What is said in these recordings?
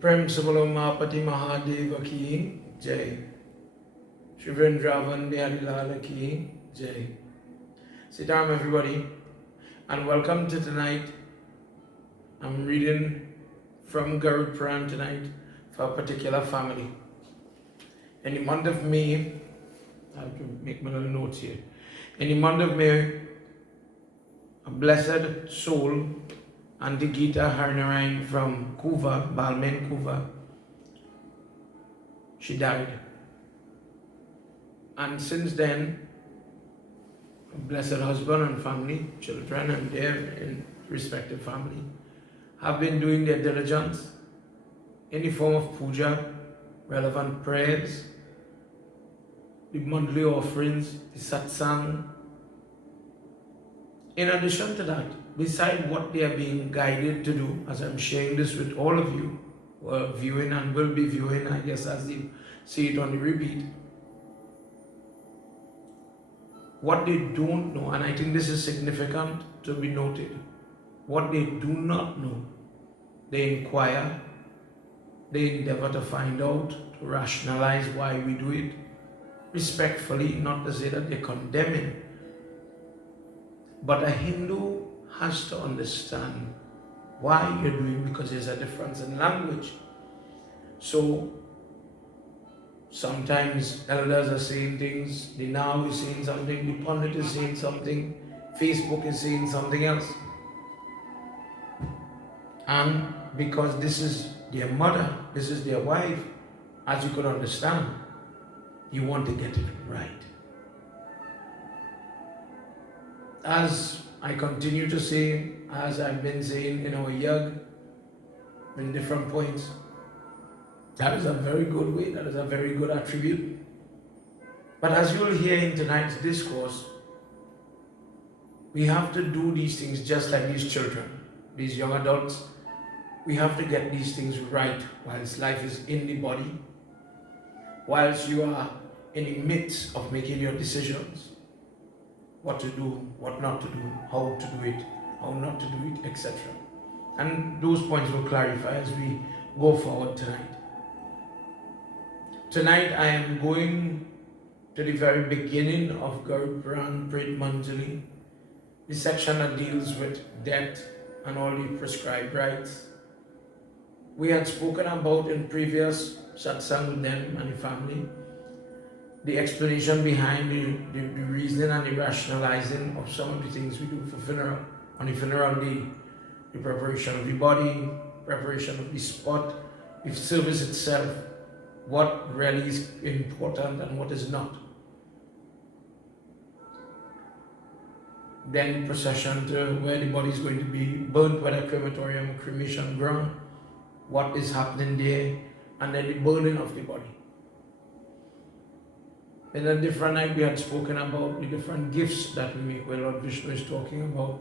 प्रेम से बोलो मापति महादेव की जय. Shri Vrindavan Bihari Lal ki jai. Sit down, everybody, and welcome to tonight. I'm reading from Garud Puran tonight for a particular family. In the month of May, I have to make my little notes here. In the month of May, a blessed soul, Auntie Geeta Harnarine from Kuva, Balmain, Kuva, she died. And since then, a blessed husband and family, children and their respective family, have been doing their diligence in the form of puja, relevant prayers, the monthly offerings, the satsangh. In addition to that, beside what they are being guided to do, as I'm sharing this with all of you who are viewing and will be viewing, I guess, as you see it on the repeat, what they don't know, and I think this is significant to be noted, what they do not know, they inquire, they endeavor to find out, to rationalize why we do it, respectfully, not to say that they're condemning. But a Hindu has to understand why you're doing, because there's a difference in language. So sometimes elders are saying things, the now is saying something, the pundit is saying something, Facebook is saying something else. And because this is their mother, this is their wife, as you could understand, you want to get it right. As I continue to say, as I've been saying in our yag, in different points, that is a very good way, that is a very good attribute. But as you will hear in tonight's discourse, we have to do these things just like these children, these young adults. We have to get these things right whilst life is in the body, whilst you are in the midst of making your decisions. What to do, what not to do, how to do it, how not to do it, etc. And those points will clarify as we go forward tonight. Tonight I am going to the very beginning of Garud Puran Prit Manjali, the section that deals with death and all the prescribed rites. We had spoken about in previous Satsangh with them and the family, the explanation behind the reasoning and the rationalizing of some of the things we do for funeral. On the funeral day, the preparation of the body, preparation of the spot, the service itself, what really is important and what is not. Then procession to where the body is going to be burnt, whether crematorium or cremation ground, what is happening there, and then the burning of the body. In a different night, we had spoken about the different gifts that we make, where Lord Vishnu is talking about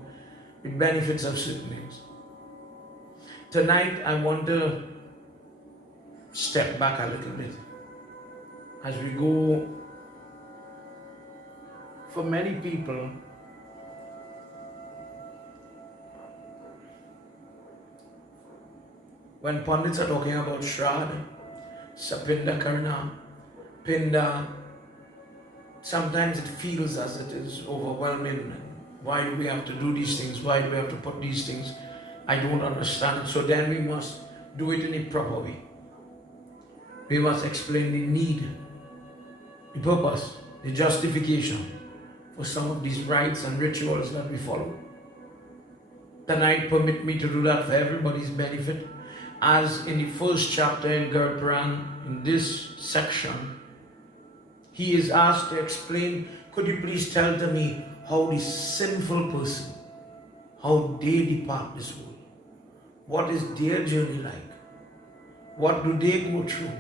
the benefits of certain things. Tonight, I want to step back a little bit as we go. For many people, when pundits are talking about Shraddha, Sapinda Karna, Pinda, sometimes it feels as it is overwhelming. Why do we have to do these things? Why do we have to put these things? I don't understand it. So then we must do it in a proper way. We must explain the need, the purpose, the justification for some of these rites and rituals that we follow. Tonight, permit me to do that for everybody's benefit. As in the first chapter in Garud Puran, in this section, he is asked to explain, could you please tell to me how the sinful person, how they depart this world? What is their journey like? What do they go through?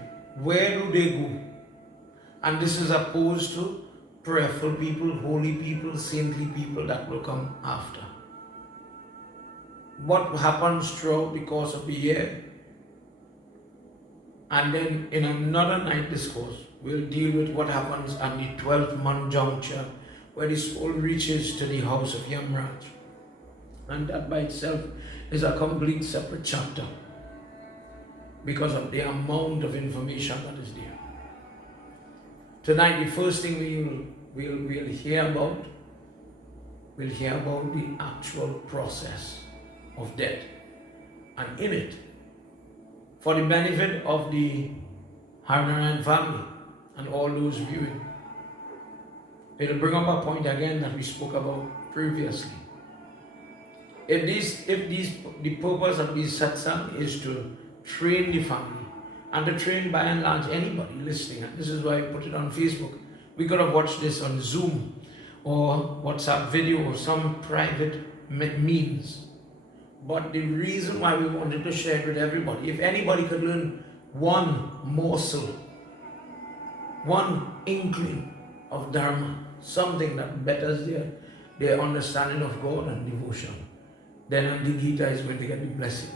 Where do they go? And this is opposed to prayerful people, holy people, saintly people that will come after. What happens throughout the course of the year? And then in another night discourse, we'll deal with what happens at the 12th month juncture, where the soul reaches to the house of Yamraj. And that by itself is a complete separate chapter. because of the amount of information that is there. Tonight, the first thing we'll hear about the actual process of death. And in it, for the benefit of the Harnarine family and all those viewing, it'll bring up a point again that we spoke about previously. The purpose of this satsang is to train the family and to train by and large anybody listening. And this is why I put it on Facebook. We could have watched this on Zoom or WhatsApp video or some private means. But the reason why we wanted to share it with everybody, if anybody could learn one morsel, one inkling of Dharma, something that betters their understanding of God and devotion, then the Geeta is going to get the blessing.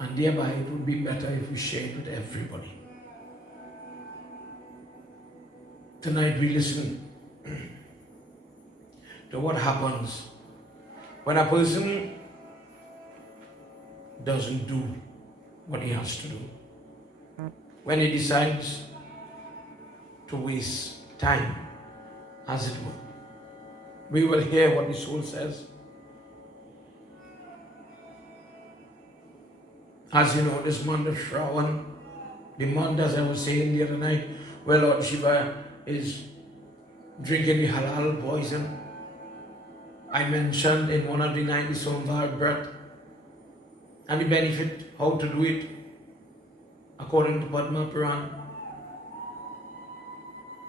And thereby it would be better if we share it with everybody. Tonight we listen to what happens when a person doesn't do what he has to do. When he decides to waste time, as it were. We will hear what the soul says. As you know, this month of Shravan, the month, as I was saying the other night, where Lord Shiva is drinking the halal poison. I mentioned in one of the 90 Somvar breath and the benefit, how to do it according to Padma Puran.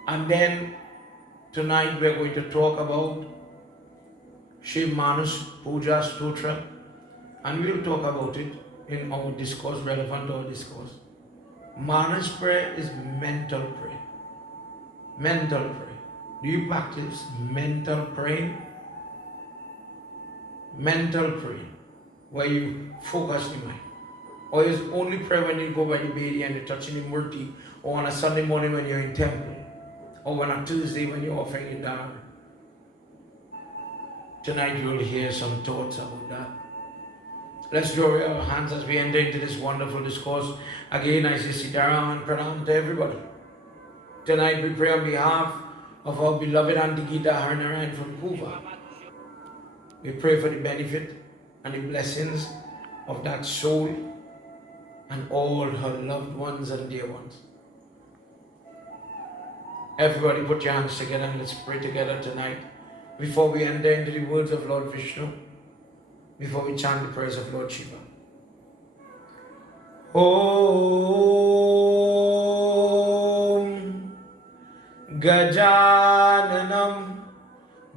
And then tonight we are going to talk about Shiv Manas Pujas Stotra, and we will talk about it in our discourse, relevant to our discourse. Manas prayer is mental prayer. Mental prayer. Do you practice mental praying? Mental praying, where you focus the mind. Or is only pray when you go by the Bedi and you're touching the Murti, or on a Sunday morning when you're in temple, or on a Tuesday when you're offering it down. Tonight you will hear some thoughts about that. Let's draw our hands as we enter into this wonderful discourse. Again, I say Sitaram and Pranam to everybody. Tonight we pray on behalf of our beloved Auntie Geeta Harnarine from Kuva. We pray for the benefit and the blessings of that soul and all her loved ones and dear ones. Everybody put your hands together and let's pray together tonight before we enter into the words of Lord Vishnu, before we chant the prayers of Lord Shiva. Om Gajananam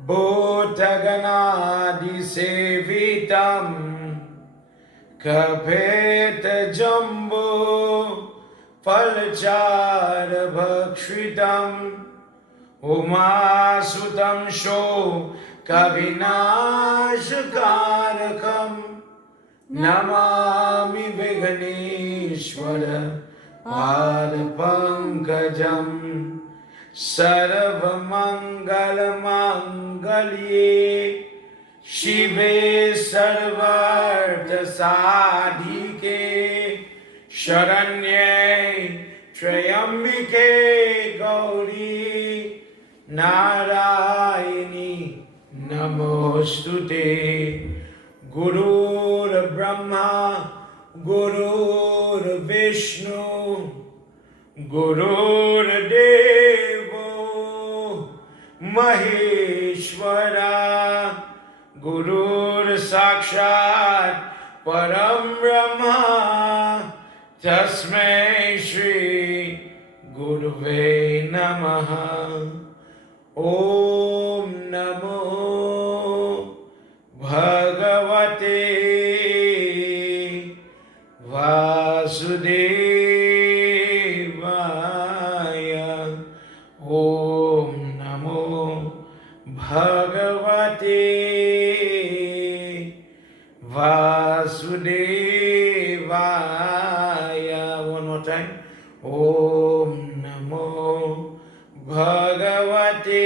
Bhotaganadi Sevitam Kapeta Jumbo Palachara Bhakshitam Umasutam Sho Kavinashakarakam Namami Viganeshwara Padapankajam Sarvamangalamangaliye Shive Sarvartha Sadhike Sharanye Trayambike Gauri Narayani Namostute. Gurur Brahma Gurur Vishnu Gurur Devo Maheshwara Gurur Sakshat Param Brahma Tasmai Shri Guruve Namaha. Om Namo Bhagavate Vasudevaya. Om Namo Bhagavate Vasudevaya. One more time. Om Namo Bhagavate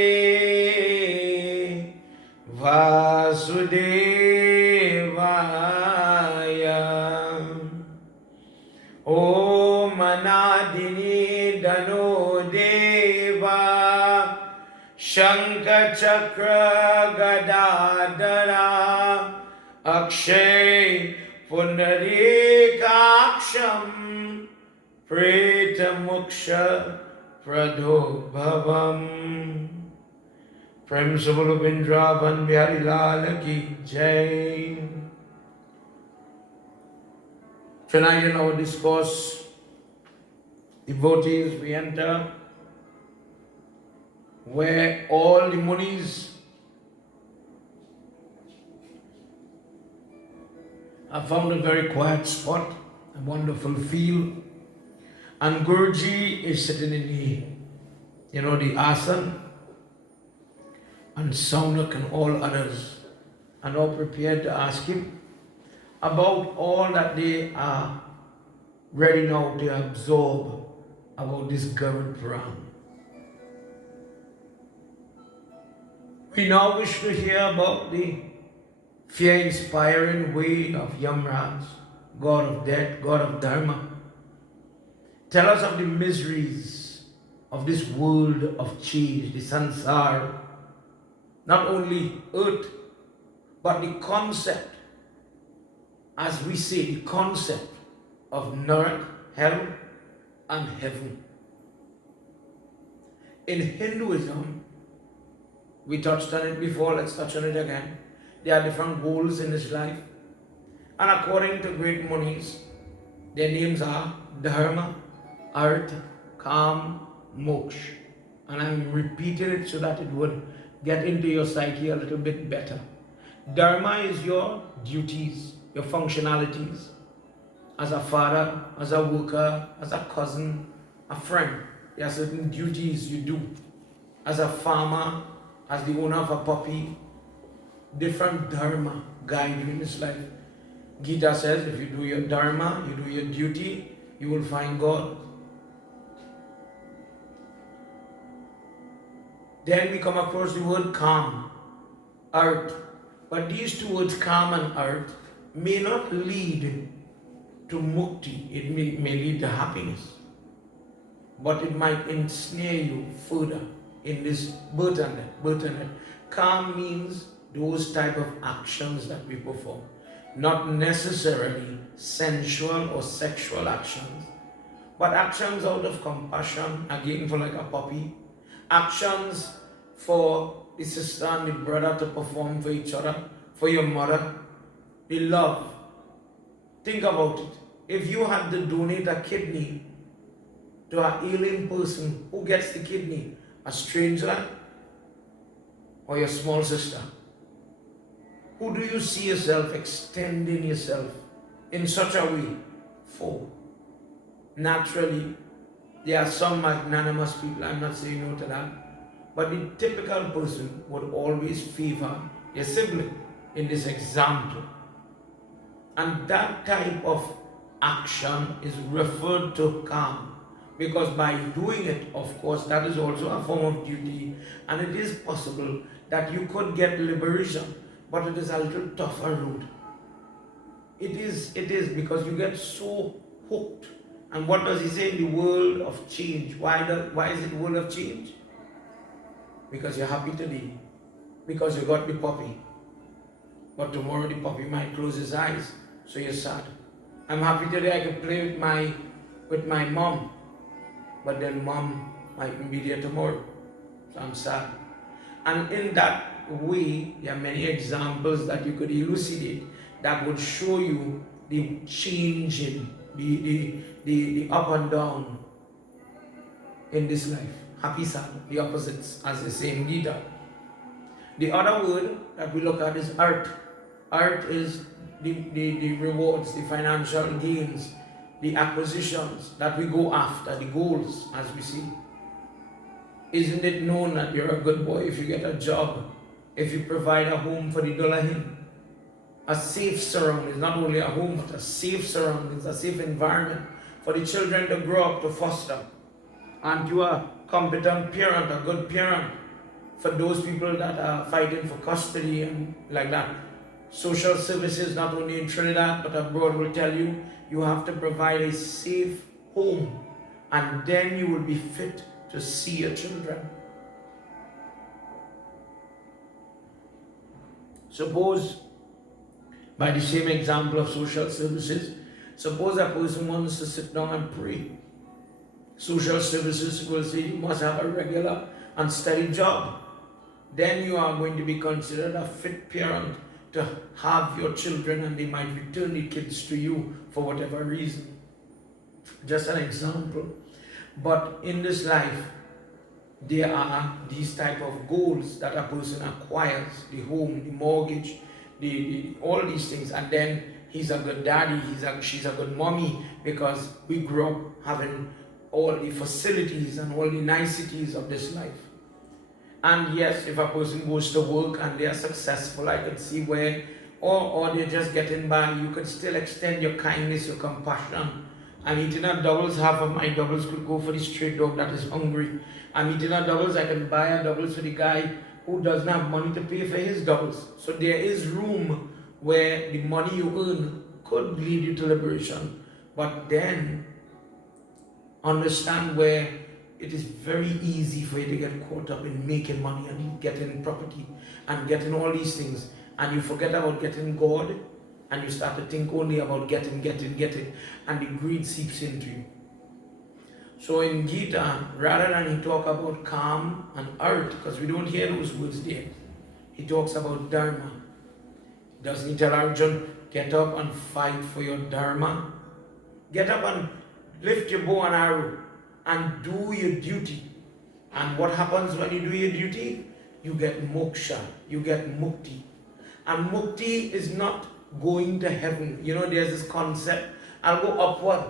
Vasudevaya. Om Anadini Dano Deva Shankha Chakra Gadadara Akshay Pundarikaksham Preta Moksha Pradho Bhavam. Prem Sabalo Bindravan Bihari Lal Ki Jai. Tonight in our discourse, devotees, we enter where all the munis have found a very quiet spot, a wonderful field, and Guruji is sitting in the asana, and Saunak and all others are now prepared to ask him about all that they are ready now to absorb about this Garud Puran. We now wish to hear about the fear-inspiring way of Yamraj, God of death, God of Dharma. Tell us of the miseries of this world of change, the sansar, not only earth, but the concept, as we say, the concept of Narak, hell, and heaven. In Hinduism, we touched on it before, let's touch on it again. There are different goals in this life. And according to great munis, their names are Dharma, Artha, Kam, Moksha. And I'm repeating it so that it would get into your psyche a little bit better. Dharma is your duties, your functionalities. As a father, as a worker, as a cousin, a friend. There are certain duties you do. As a farmer, as the owner of a puppy, different dharma guide you in this life. Geeta says, if you do your dharma, you do your duty, you will find God. Then we come across the word calm, earth. But these two words, calm and earth, may not lead to mukti. It may lead to happiness. But it might ensnare you further in this birth and death. Calm means those type of actions that we perform. Not necessarily sensual or sexual actions, but actions out of compassion, again for like a puppy. Actions for the sister and the brother to perform for each other, for your mother, the love. Think about it. If you had to donate a kidney to an ailing person, who gets the kidney? A stranger or your small sister? Who do you see yourself extending yourself in such a way for? Naturally, there are some magnanimous people, I'm not saying no to that, but the typical person would always favor your sibling in this example. And that type of action is referred to calm. Because by doing it, of course, that is also a form of duty, and it is possible that you could get liberation, but it is a little tougher route. It is because you get so hooked. And what does he say? The world of change. Why is it world of change? Because you're happy today, because you got the puppy, but tomorrow the puppy might close his eyes, so you're sad. I'm happy today I can play with my mom, but then mom mightn't be there tomorrow, so I'm sad. And in that way, there are many examples that you could elucidate that would show you the change in the up and down in this life. Happy, sad, the opposites, as they say in Geeta. The other word that we look at is art. Art is the rewards, the financial gains, the acquisitions that we go after, the goals, as we see. Isn't it known that you're a good boy if you get a job, if you provide a home for the Dullahin? A safe surroundings, not only a home, but a safe surroundings, a safe environment for the children to grow up, to foster. And you are a competent parent, a good parent for those people that are fighting for custody and like that. Social services, not only in Trinidad but abroad, will tell you you have to provide a safe home, and then you will be fit to see your children. Suppose, by the same example of social services, suppose a person wants to sit down and pray. Social services will say you must have a regular and steady job. Then you are going to be considered a fit parent to have your children, and they might return the kids to you for whatever reason. Just an example. But in this life, there are these type of goals that a person acquires: the home, the mortgage, all these things, and then he's a good daddy, she's a good mommy, because we grew up having all the facilities and all the niceties of this life. And yes, if a person goes to work and they are successful, I could see where, or they're just getting by, you could still extend your kindness, your compassion. I'm eating at doubles, half of my doubles could go for the stray dog that is hungry. I'm eating at doubles, I can buy a doubles for the guy who doesn't have money to pay for his doubles. So there is room where the money you earn could lead you to liberation. But then, understand where it is very easy for you to get caught up in making money and getting property and getting all these things, and you forget about getting God, and you start to think only about getting, and the greed seeps into you. So in Geeta, rather than he talk about calm and earth, because we don't hear those words there, he talks about dharma. Doesn't he tell Arjun, get up and fight for your dharma? Get up and lift your bow and arrow and do your duty. And what happens when you do your duty? You get moksha, you get mukti. And mukti is not going to heaven. You know, there's this concept, I'll go upward,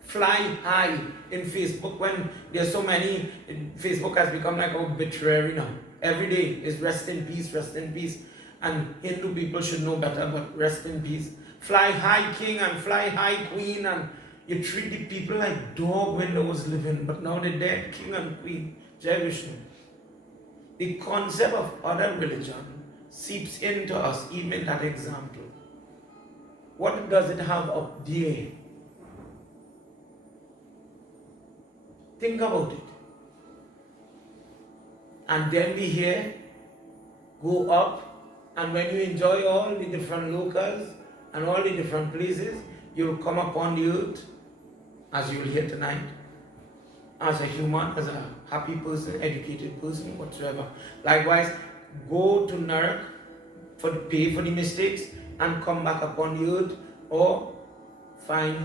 fly high. In Facebook, when there's so many, Facebook has become like an obituary now. Every day is rest in peace, rest in peace. And Hindu people should know better, but rest in peace. Fly high king and fly high queen, and you treat the people like dog when they was living, but now they're dead, king and queen. Jai Vishnu. The concept of other religion seeps into us, even in that example. What does it have up there? Think about it. And then we here go up, and when you enjoy all the different locals and all the different places, you'll come upon the earth, as you'll hear tonight, as a human, as a happy person, educated person, whatsoever. Likewise, go to Narak pay for the mistakes and come back upon the earth, or find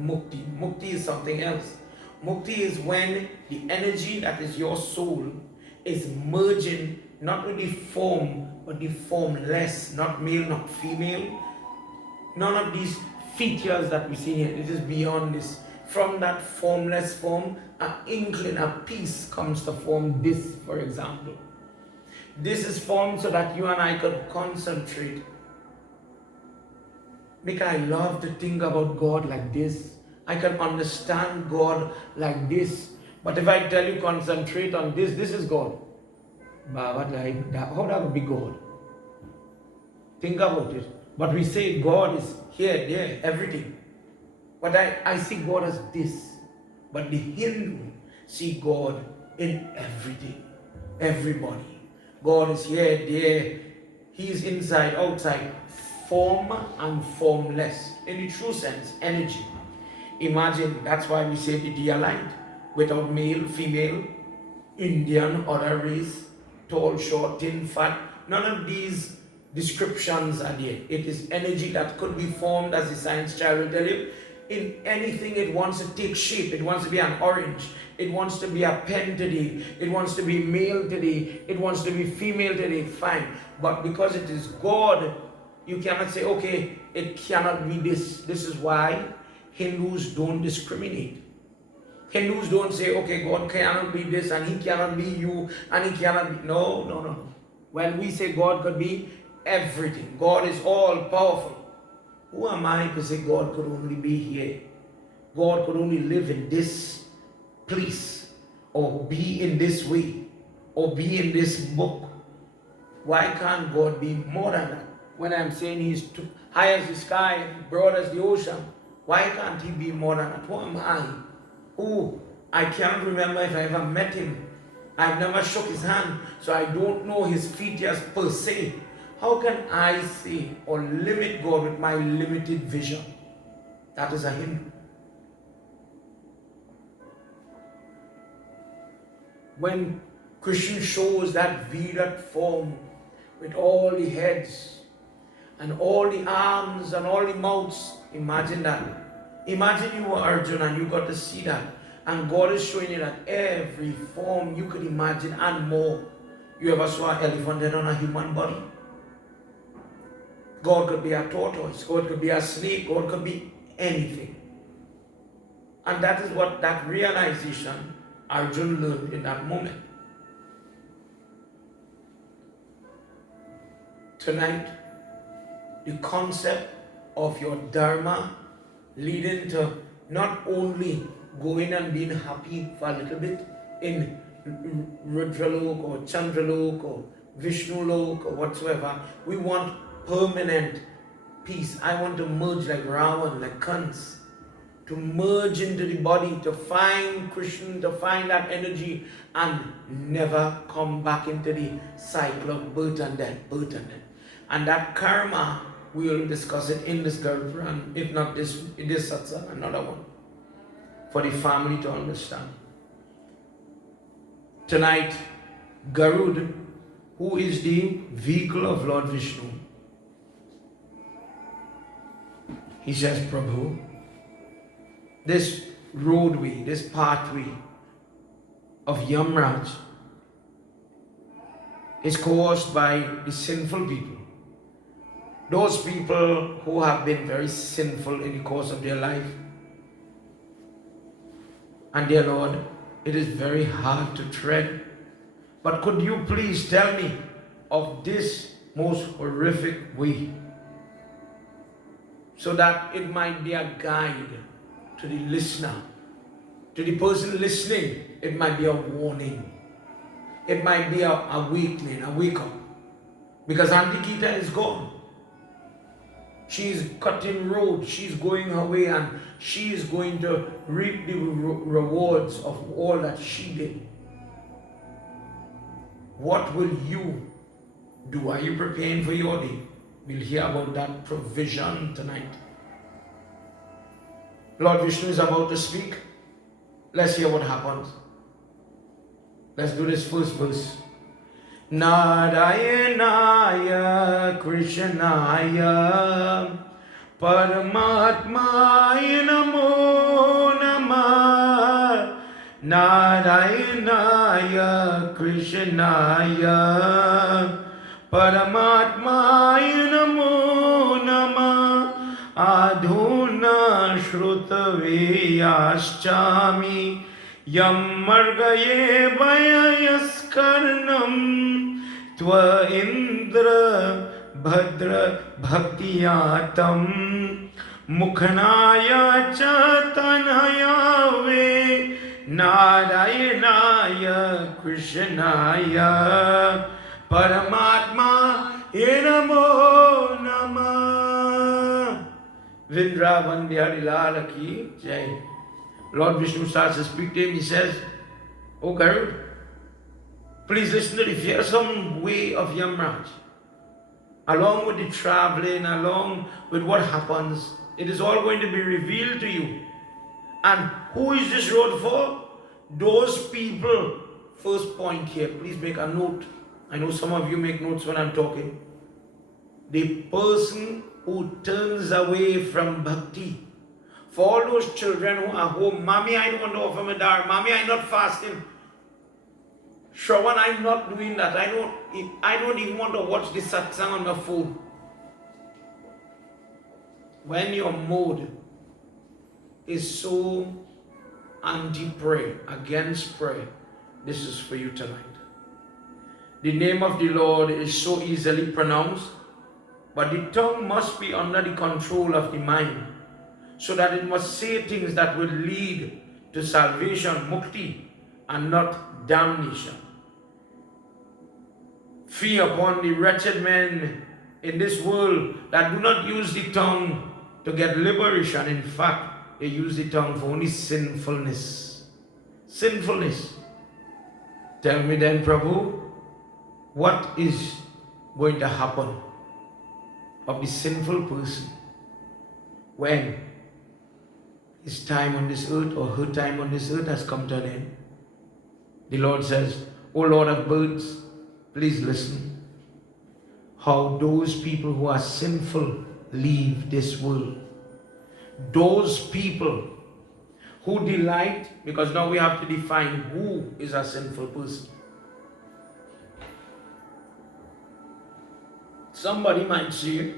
mukti. Mukti is something else. Mukti is when the energy that is your soul is merging not with the form, but the formless, not male, not female. None of these features that we see here, it is beyond this. From that formless form, an inkling, a piece comes to form this, for example. This is formed so that you and I could concentrate. Because I love to think about God like this. I can understand God like this. But if I tell you concentrate on this, this is God. But like that, how that would be God? Think about it. But we say God is here, there, everything. But I see God as this. But the Hindu see God in everything, everybody. God is here, there. He is inside, outside, form and formless. In the true sense, energy. Imagine, that's why we say the dear light. Without male, female, Indian, other race, tall, short, thin, fat. None of these descriptions are there. It is energy that could be formed, as the science child will tell you, in anything it wants to take shape. It wants to be an orange. It wants to be a pen today. It wants to be male today. It wants to be female today. Fine. But because it is God, you cannot say, okay, it cannot be this. This is why Hindus don't discriminate. Hindus don't say, okay, God cannot be this and he cannot be you and he cannot be. No, no, no. When we say God could be everything, God is all powerful. Who am I to say God could only be here? God could only live in this place, or be in this way, or be in this book. Why can't God be more than that? When I'm saying he's high as the sky, broad as the ocean, Why can't he be more than that? Who am I? Oh, I can't remember if I ever met him. I've never shook his hand, so I don't know his features per se. How can I say or limit God with my limited vision? That is a hymn. When Krishna shows that Virat form with all the heads and all the arms and all the mouths, imagine that. Imagine you were Arjuna and you got to see that. And God is showing you that every form you could imagine and more. You ever saw an elephant head on a human body? God could be a tortoise, God could be a snake, God could be anything. And that is what that realization Arjuna learned in that moment. Tonight, the concept of your dharma leading to not only going and being happy for a little bit in Rudralok or Chandralok or Vishnulok or whatsoever. We want permanent peace. I want to merge like Ravan, like Kans, to merge into the body, to find Krishna, to find that energy and never come back into the cycle of birth and death, birth and death. And that karma, we will discuss it in this Garud Puran, if not this, in this Satsangh, another one, for the family to understand. Tonight, Garud, who is the vehicle of Lord Vishnu, he says, Prabhu, this roadway, this pathway of Yamraj is caused by the sinful people. Those people who have been very sinful in the course of their life. And dear Lord, it is very hard to tread. But could you please tell me of this most horrific way, so that it might be a guide to the listener, to the person listening. It might be a warning. It might be a awakening, a wake up. Because Auntie Geeta is gone. She's cutting road, she's going her way, and she is going to reap the rewards of all that she did. What will you do? Are you preparing for your day? We'll hear about that provision tonight. Lord Vishnu is about to speak. Let's hear what happens. Let's do this first verse. Narayanaya Krishnaya Paramatmaya Namo Namah. Narayanaya Krishnaya Paramatmaya Namo Namah. Adhuna Shrutave Yaschami Yam Margaye Vayaskarnam Tva Indra Bhadra Bhaktiyatam Mukhanaya Chatanaya Ve Narayanaya Krishnaya Paramatma Namo Namah. Vrindavan Bihari Lal Ki Jai. Lord Vishnu starts to speak to him. He says, O Garud, please listen to the fearsome way of Yamraj. Along with the traveling, along with what happens, it is all going to be revealed to you. And who is this road for? Those people. First point here, please make a note. I know some of you make notes when I'm talking. The person who turns away from bhakti. For all those children who are home, Mommy, I don't want to offer my dharma. Mommy, I'm not fasting. Shravan, I'm not doing that. I don't even want to watch the satsang on my phone. When your mode is so anti-prayer, against prayer, this is for you tonight. The name of the Lord is so easily pronounced, but the tongue must be under the control of the mind, so that it must say things that will lead to salvation, mukti, and not damnation. Fee upon the wretched men in this world that do not use the tongue to get liberation. In fact, they use the tongue for only sinfulness. Sinfulness. Tell me then, Prabhu, what is going to happen of the sinful person when his time on this earth or her time on this earth has come to an end? The Lord says, O Lord of birds, please listen. How those people who are sinful leave this world. Those people who delight, because now we have to define who is a sinful person. Somebody might say,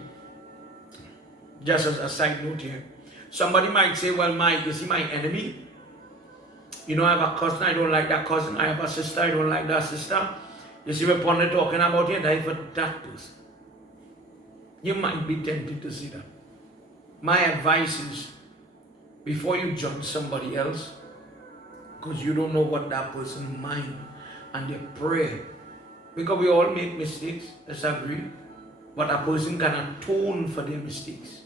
just as a side note here, somebody might say, well, Mike, you see my enemy? You know, I have a cousin, I don't like that cousin. I have a sister, I don't like that sister. You see what Ponder talking about here? That is for that person. You might be tempted to see that. My advice is, before you judge somebody else, because you don't know what that person's mind and their prayer, because we all make mistakes, let's agree, but a person can atone for their mistakes.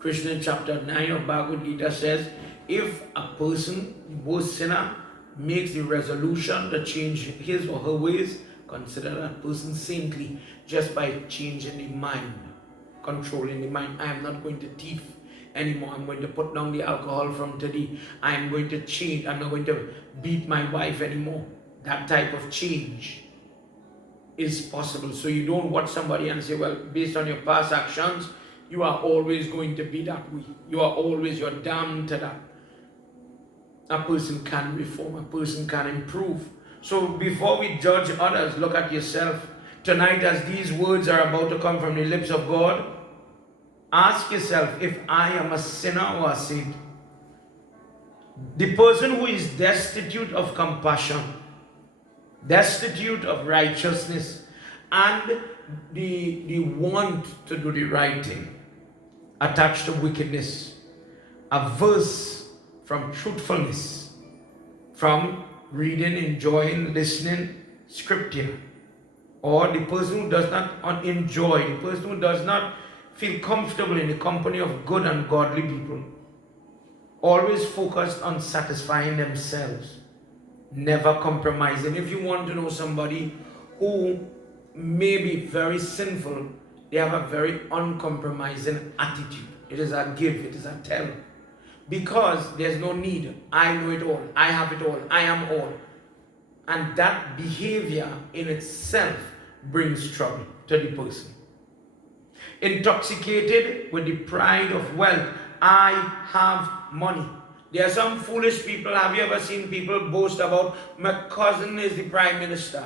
Krsna chapter 9 of Bhagavad Gita says, if a person, the worst sinner, makes the resolution to change his or her ways, consider that person saintly just by changing the mind, controlling the mind. I am not going to thief anymore. I'm going to put down the alcohol from today. I am going to change. I'm not going to beat my wife anymore. That type of change is possible. So you don't watch somebody and say, well, based on your past actions, you are always going to be that way. You're damned to that. A person can reform, a person can improve. So before we judge others, look at yourself. Tonight, as these words are about to come from the lips of God, ask yourself if I am a sinner or a saint. The person who is destitute of compassion, destitute of righteousness, and the want to do the right thing, attached to wickedness, averse from truthfulness, from reading, enjoying, listening scripture, or the person who does not enjoy, the person who does not feel comfortable in the company of good and godly people, always focused on satisfying themselves, never compromising. If you want to know somebody who may be very sinful, they have a very uncompromising attitude. It is a give, it is a tell. Because there's no need. I know it all. I have it all. I am all. And that behavior in itself brings trouble to the person. Intoxicated with the pride of wealth. I have money. There are some foolish people. Have you ever seen people boast about, my cousin is the prime minister.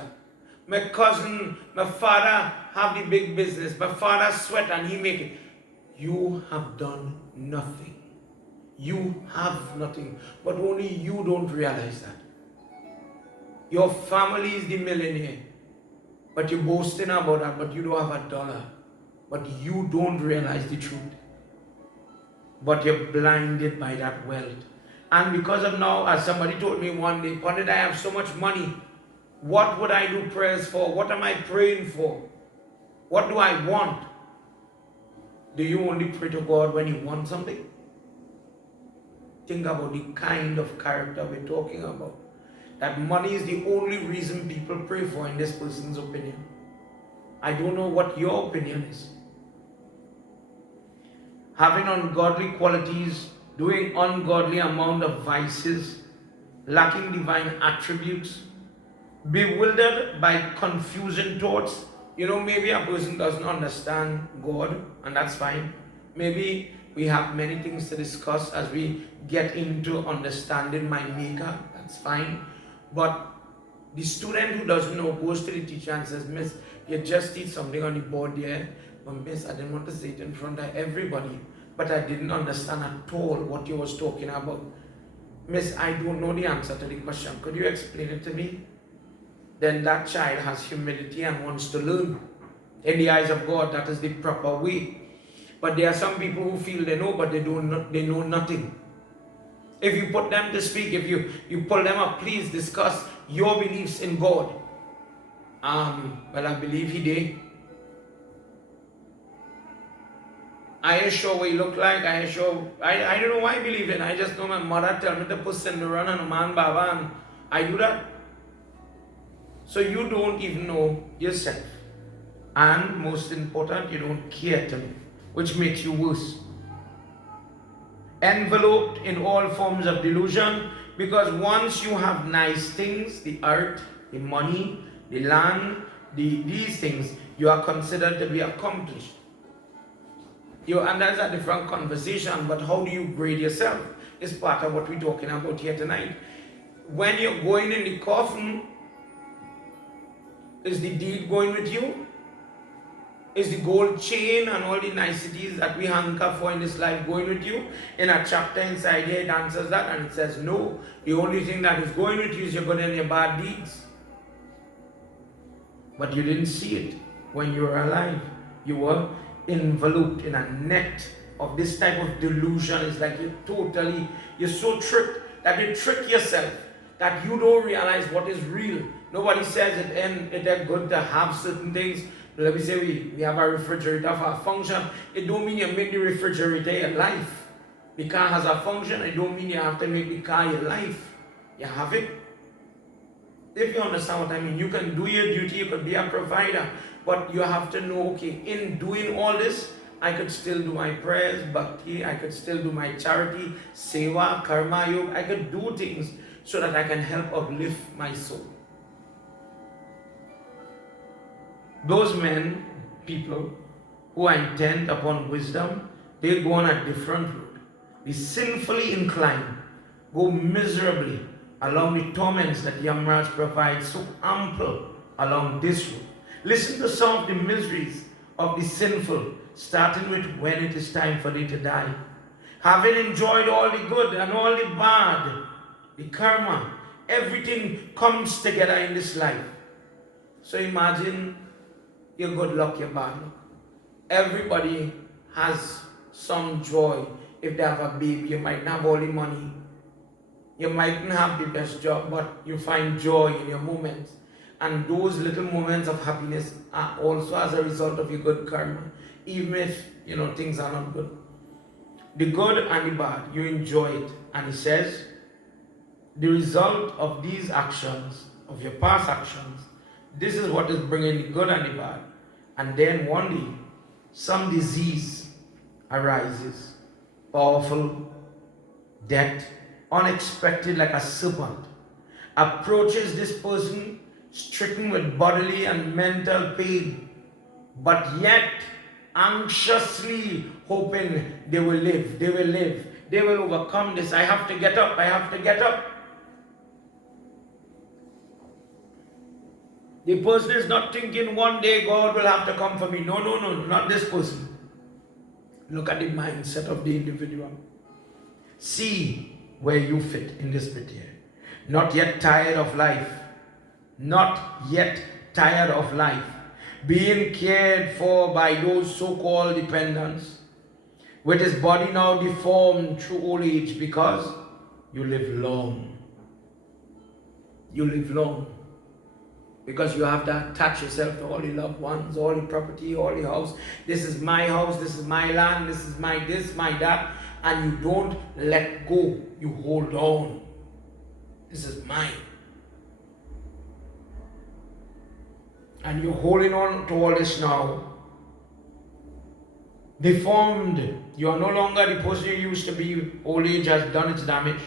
My cousin, my father have the big business. My father sweat and he make it. You have done nothing. You have nothing, but only you don't realize that. Your family is the millionaire, but you're boasting about that, but you don't have a dollar. But you don't realize the truth. But you're blinded by that wealth. And because of now, as somebody told me one day, Pandit, I have so much money. What would I do prayers for? What am I praying for? What do I want? Do you only pray to God when you want something? Think about the kind of character we're talking about. That money is the only reason people pray for in this person's opinion. I don't know what your opinion is. Having ungodly qualities, doing ungodly amount of vices, lacking divine attributes, bewildered by confusing thoughts. You know, maybe a person doesn't understand God, and that's fine. Maybe we have many things to discuss as we get into understanding my maker. That's fine. But the student who doesn't know goes to the teacher and says, Miss, you just did something on the board there. But Miss, I didn't want to say it in front of everybody. But I didn't understand at all what you was talking about. Miss, I don't know the answer to the question. Could you explain it to me? Then that child has humility and wants to learn. In the eyes of God, that is the proper way. But there are some people who feel they know, but they know nothing. If you put them to speak, if you pull them up, please discuss your beliefs in God. Well, I believe He did. I ain't sure what he look like. I ain't sure. I don't know why I believe in. I just know my mother tell me to put Cinderella and a man Baba, and I do that. So you don't even know yourself. And most important, you don't care to me, which makes you worse. Enveloped in all forms of delusion, because once you have nice things, the art, the money, the land, these things, you are considered to be accomplished. And that's a different conversation, but how do you grade yourself is part of what we're talking about here tonight. When you're going in the coffin, is the deed going with you? Is the gold chain and all the niceties that we hanker for in this life going with you? In a chapter inside here, it answers that, and it says no. The only thing that is going with you is your good and your bad deeds. But you didn't see it when you were alive. You were enveloped in a net of this type of delusion. It's like you're so tricked that you trick yourself that you don't realize what is real. Nobody says it's good to have certain things. Let me say we have a refrigerator for a function. It don't mean you make the refrigerator your life. The car has a function. It don't mean you have to make the car your life. You have it. If you understand what I mean, you can do your duty, you could be a provider, but you have to know, okay, in doing all this, I could still do my prayers, bhakti, I could still do my charity, seva, karma, yoga. I could do things so that I can help uplift my soul. Those men, people who are intent upon wisdom, they go on a different road. The sinfully inclined go miserably along the torments that Yamraj provides so ample along this road. Listen to some of the miseries of the sinful, starting with when it is time for thee to die. Having enjoyed all the good and all the bad, the karma, everything comes together in this life. So imagine your good luck, your bad luck. Everybody has some joy. If they have a baby, you might not have all the money. You mightn't have the best job, but you find joy in your moments. And those little moments of happiness are also as a result of your good karma. Even if, things are not good. The good and the bad, you enjoy it. And he says, the result of these actions, of your past actions, this is what is bringing the good and the bad. And then one day, some disease arises. Powerful, death, unexpected like a serpent, approaches this person stricken with bodily and mental pain, but yet anxiously hoping they will live, they will overcome this. I have to get up, I have to get up. The person is not thinking one day God will have to come for me. No, not this person. Look at the mindset of the individual. See where you fit in this bit here. Not yet tired of life. Not yet tired of life. Being cared for by those so-called dependents. With his body now deformed through old age, because you live long. You live long. Because you have to attach yourself to all the loved ones, all the property, all the house. This is my house, this is my land, this is my this, my that. And you don't let go. You hold on. This is mine. And you're holding on to all this now. Deformed. You are no longer the person you used to be. Old age has done its damage.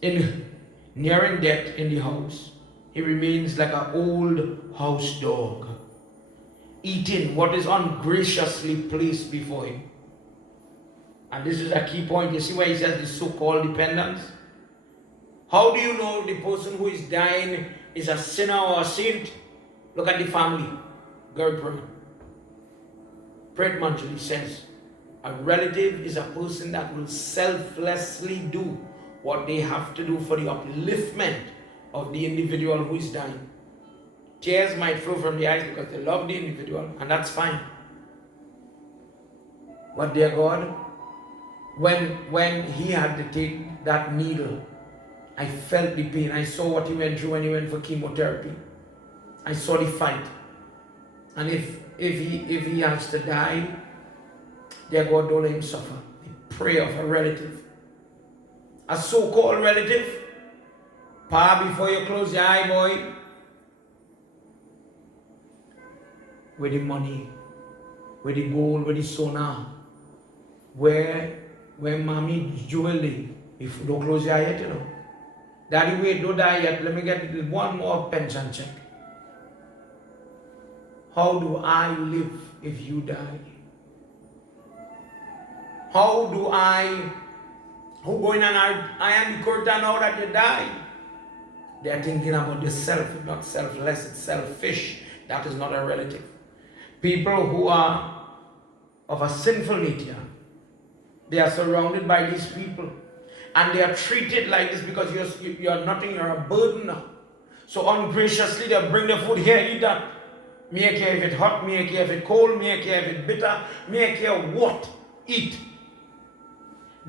In nearing death in the house, he remains like an old house dog, eating what is ungraciously placed before him. And this is a key point. You see why he says the so-called dependents? How do you know the person who is dying is a sinner or a saint? Look at the family. Garud Pret Manjali says, a relative is a person that will selflessly do what they have to do for the upliftment of the individual who is dying. Tears might flow from the eyes because they love the individual, and that's fine. But dear God, when he had to take that needle, I felt the pain. I saw what he went through when he went for chemotherapy. I saw the fight. And if he has to die, Dear God, don't let him suffer. The prayer of a relative. A so-called relative. Pa, before you close your eye, boy. Where the money, where the gold, where the sona, where mommy jewelry. If you don't close your eye yet, you know. Daddy, wait, don't die yet. Let me get one more pension check. How do I live if you die? How do who going on I am the curtain now that you die? They are thinking about the self, it's not selfless, it's selfish. That is not a relative. People who are of a sinful nature, they are surrounded by these people and they are treated like this because you are nothing, you're a burden now. So ungraciously they bring the food here, eat that. Me care if it's hot, me care if it's cold, me care if it's bitter, me care what, eat.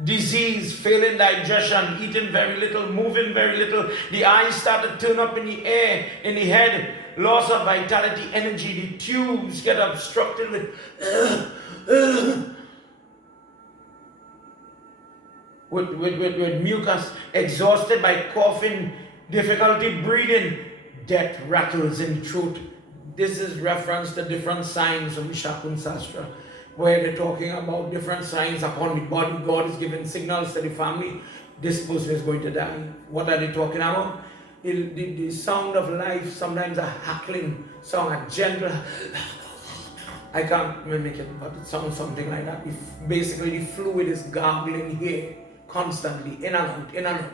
Disease, failing digestion, eating very little, moving very little. The eyes start to turn up in the air, in the head. Loss of vitality, energy. The tubes get obstructed with mucus. Exhausted by coughing, difficulty breathing. Death rattles in the throat. This is reference to different signs of Shakun Sastra, where they're talking about different signs upon the body. God is giving signals to the family. This person is going to die. What are they talking about? The sound of life, sometimes a hackling sound, a gentle, I can't mimic it, but it sounds something like that. Basically, the fluid is gargling here, constantly, in and out, in and out.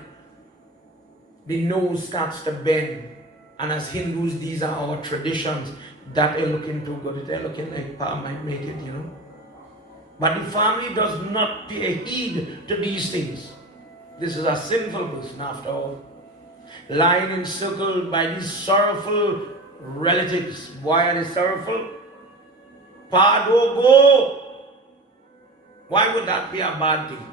The nose starts to bend. And as Hindus, these are our traditions that are looking too good. They're looking like Pa might make it, you know. But the family does not pay heed to these things. This is a sinful person after all. Lying encircled by these sorrowful relatives. Why are they sorrowful? Pa, don't go. Why would that be a bad thing?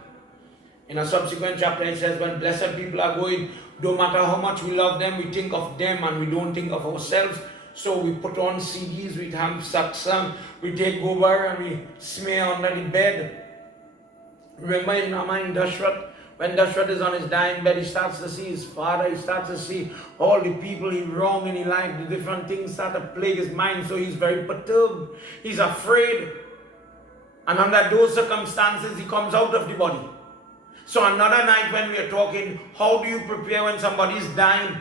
In a subsequent chapter it says, when blessed people are going, no matter how much we love them, we think of them and we don't think of ourselves. So we put on CDs, we have Satsangh, we take gobar and we smear under the bed. Remember in Ramayana, Dashrath, when Dashrath is on his dying bed, he starts to see his father, he starts to see all the people he wronged in his life, the different things start to plague his mind, so he's very perturbed, he's afraid. And under those circumstances, he comes out of the body. So another night when we are talking, how do you prepare when somebody is dying?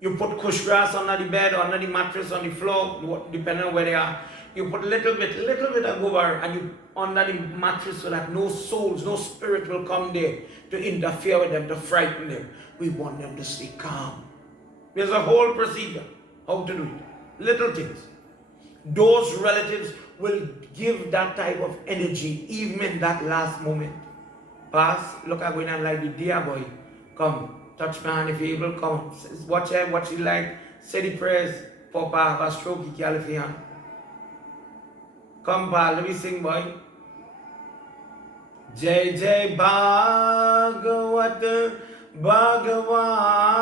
You put kush grass under the bed, under the mattress, on the floor, depending on where they are. You put little bit of gobar and you under the mattress so that no souls, no spirit will come there to interfere with them, to frighten them. We want them to stay calm. There's a whole procedure how to do it. Little things. Those relatives will give that type of energy even in that last moment. Pass, look at going and like the dear boy. Come, touch my hand if you're able, come. Watch her, what she like. Say the prayers. Papa have a stroke, he can't lift your hand. Come, Pa, let me sing, boy. Jai Jai Bhagavat Bhagavan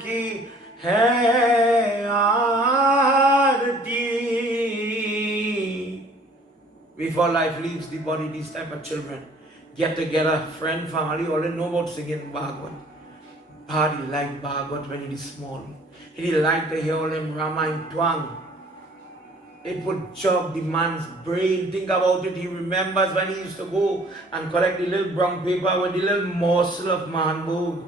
ki hai aarti. Before life leaves the body, these type of children get together, friend, family, all they know about singing Bhagavat. Pa, he liked Bhagavat when he was small. He liked to hear all them Ramayana twang. It would jog the man's brain. Think about it. He remembers when he used to go and collect the little brown paper with the little morsel of Manbog.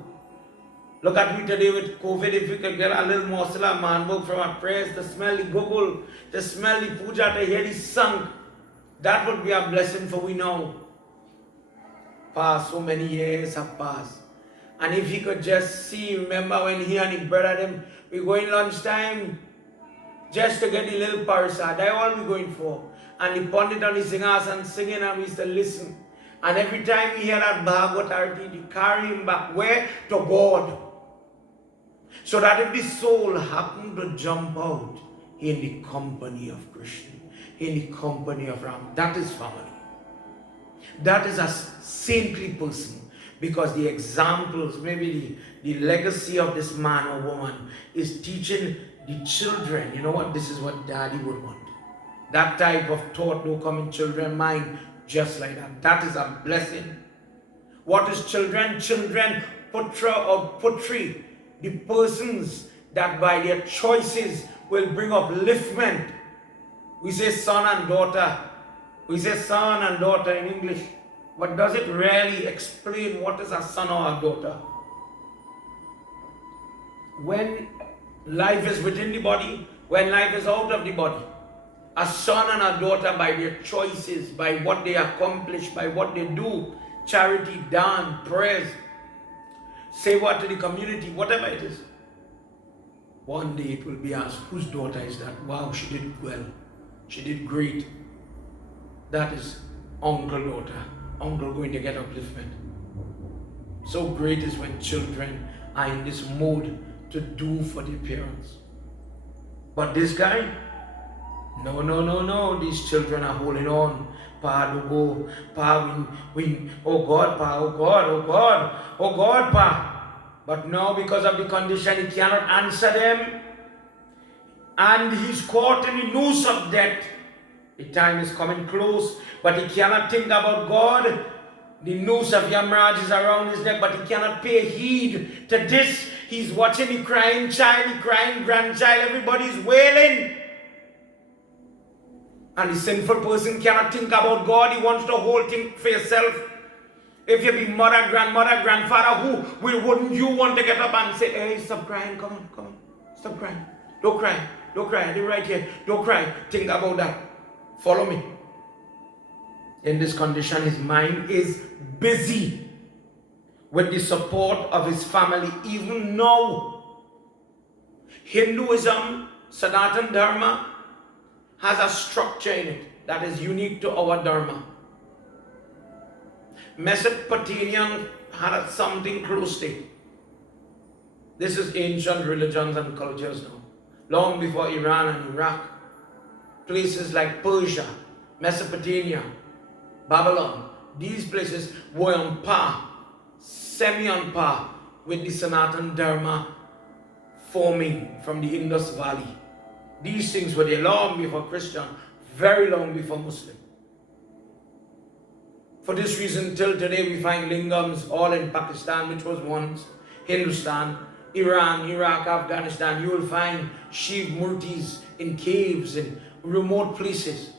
Look at me today with COVID. If we could get a little morsel of Manbog from our prayers, to smell the Gogol, to smell the puja, to hear the sung, that would be a blessing for we now. Past so many years have passed. And if he could just see, remember when he and his brother them, we go in lunchtime, just to get the little parasat, that's all we're going for. And the pundit on the singers and singing and we used to listen. And every time we hear that Bhagavat Arti, they carry him back where? To God. So that if the soul happened to jump out in the company of Krishna, in the company of Ram, that is family. That is a saintly person. Because the examples, maybe the legacy of this man or woman is teaching the children, you know what, this is what daddy would want. That type of thought don't come in children's mind just like that. That is a blessing. What is children? Children, putra or putri, the persons that by their choices will bring upliftment. We say son and daughter. We say son and daughter in English. But does it really explain what is a son or a daughter? When life is within the body, when life is out of the body, a son and a daughter by their choices, by what they accomplish, by what they do, charity, dance, prayers, Seva to the community, whatever it is. One day it will be asked, whose daughter is that? Wow, she did well. She did great. That is uncle, daughter. Uncle going to get upliftment. So great is when children are in this mode to do for their parents. But this guy, no. These children are holding on. Pa, do go. Pa, we, oh God, Pa, oh God, Pa. But now because of the condition, he cannot answer them. And he's caught in the noose of death. The time is coming close, but he cannot think about God. The noose of Yamraj is around his neck, but he cannot pay heed to this. He's watching the crying child, the crying grandchild, everybody's wailing. And the sinful person cannot think about God. He wants the whole thing for yourself. If you be mother, grandmother, grandfather, wouldn't you want to get up and say, hey, stop crying, come on, stop crying. Don't cry, they're right here, don't cry. Think about that. Follow me. In this condition, his mind is busy with the support of his family. Even now, Hinduism, Sanatana Dharma, has a structure in it that is unique to our Dharma. Mesopotamian had something close to it. This is ancient religions and cultures now. Long before Iran and Iraq. Places like Persia, Mesopotamia, Babylon, these places were on par, semi on par with the Sanatana Dharma forming from the Indus Valley. These things were there long before Christian, very long before Muslim. For this reason, till today we find lingams all in Pakistan, which was once Hindustan, Iran, Iraq, Afghanistan. You will find Shiv Murtis in caves in remote places,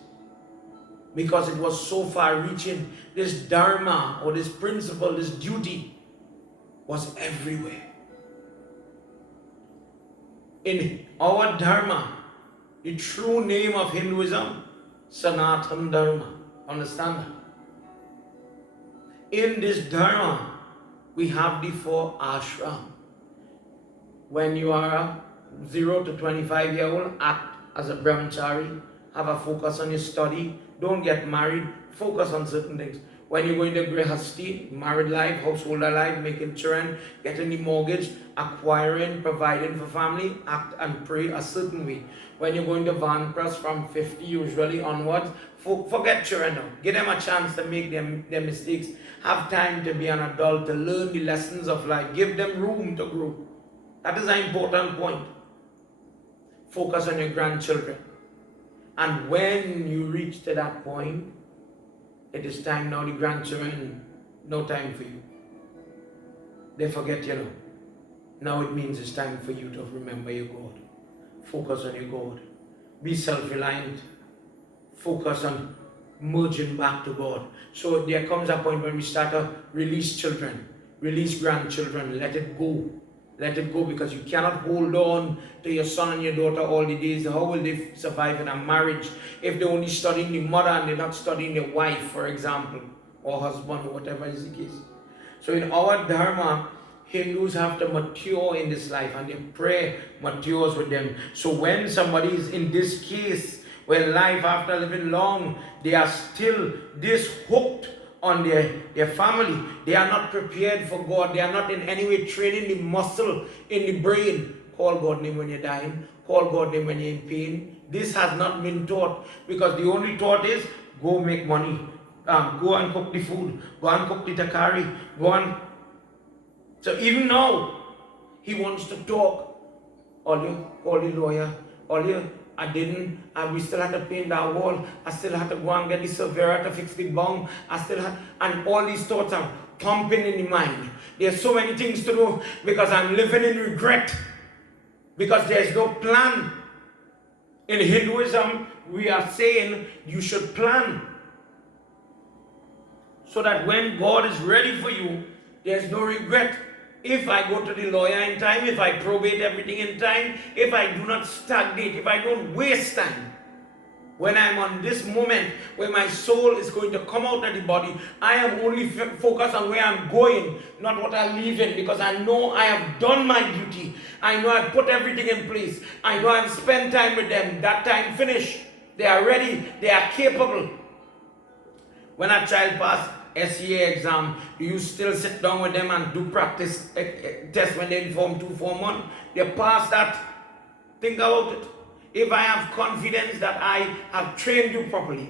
because it was so far reaching. This dharma or this principle, this duty was everywhere. In our dharma, the true name of Hinduism, Sanatana Dharma. Understand that? In this dharma, we have the 4 ashram. When you are a 0 to 25-year-old, act as a brahmachari, have a focus on your study, don't get married, focus on certain things. When you're going to grihasti, married life, householder life, making children, getting the mortgage, acquiring, providing for family, act and pray a certain way. When you're going to vanpras from 50 usually onwards, forget children now. Give them a chance to make their mistakes. Have time to be an adult, to learn the lessons of life. Give them room to grow. That is an important point. Focus on your grandchildren. And when you reach to that point, it is time now. The grandchildren, no time for you. They forget you now. Now it means it's time for you to remember your God. Focus on your God. Be self-reliant. Focus on merging back to God. So there comes a point when we start to release children, release grandchildren, let it go. Let it go, because you cannot hold on to your son and your daughter all the days. How will they survive in a marriage if they're only studying the mother and they're not studying the wife, for example, or husband, or whatever is the case? So in our dharma, Hindus have to mature in this life, and their prayer matures with them. So when somebody is in this case, where life after living long, they are still this hooked on their family, they are not prepared for God, they are not in any way training the muscle in the brain. Call God name when you're dying, call God name when you're in pain. This has not been taught, because the only thought is go make money, go and cook the food, go and cook the takari, go and... So even now, he wants to talk. All you, call the lawyer, all you, we still had to paint that wall. I still had to go and get the surveyor to fix the bung. And all these thoughts are pumping in the mind. There's so many things to do because I'm living in regret. Because there's no plan. In Hinduism, we are saying you should plan. So that when God is ready for you, there's no regret. If I go to the lawyer in time, if I probate everything in time, if I do not stagnate, if I don't waste time, when I'm on this moment where my soul is going to come out of the body, I am only focused on where I'm going, not what I leave in, because I know I have done my duty. I know I've put everything in place. I know I've spent time with them. That time finished. They are ready. They are capable. When a child passes SKSA exam, do you still sit down with them and do practice test when they inform 2 Form 1? They pass that. Think about it. If I have confidence that I have trained you properly,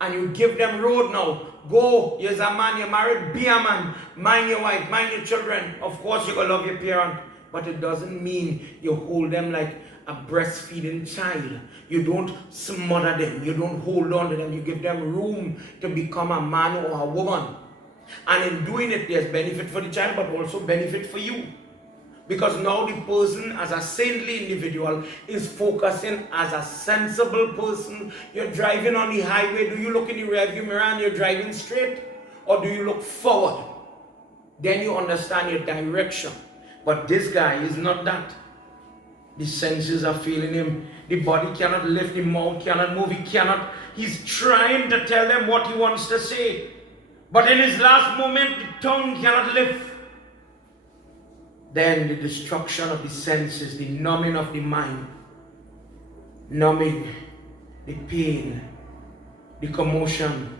and you give them road now, go, you're a man, you're married, be a man, mind your wife, mind your children. Of course you're going to love your parent, but it doesn't mean you hold them like a breastfeeding child. You don't smother them, you don't hold on to them, you give them room to become a man or a woman. And in doing it, there's benefit for the child, but also benefit for you. Because now the person, as a saintly individual, is focusing as a sensible person. You're driving on the highway. Do you look in the rearview mirror and you're driving straight? Or do you look forward? Then you understand your direction. But this guy is not that. The senses are failing him. The body cannot lift, the mouth cannot move, he's trying to tell them what he wants to say. But in his last moment, the tongue cannot lift. Then the destruction of the senses, the numbing of the mind, numbing, the pain, the commotion,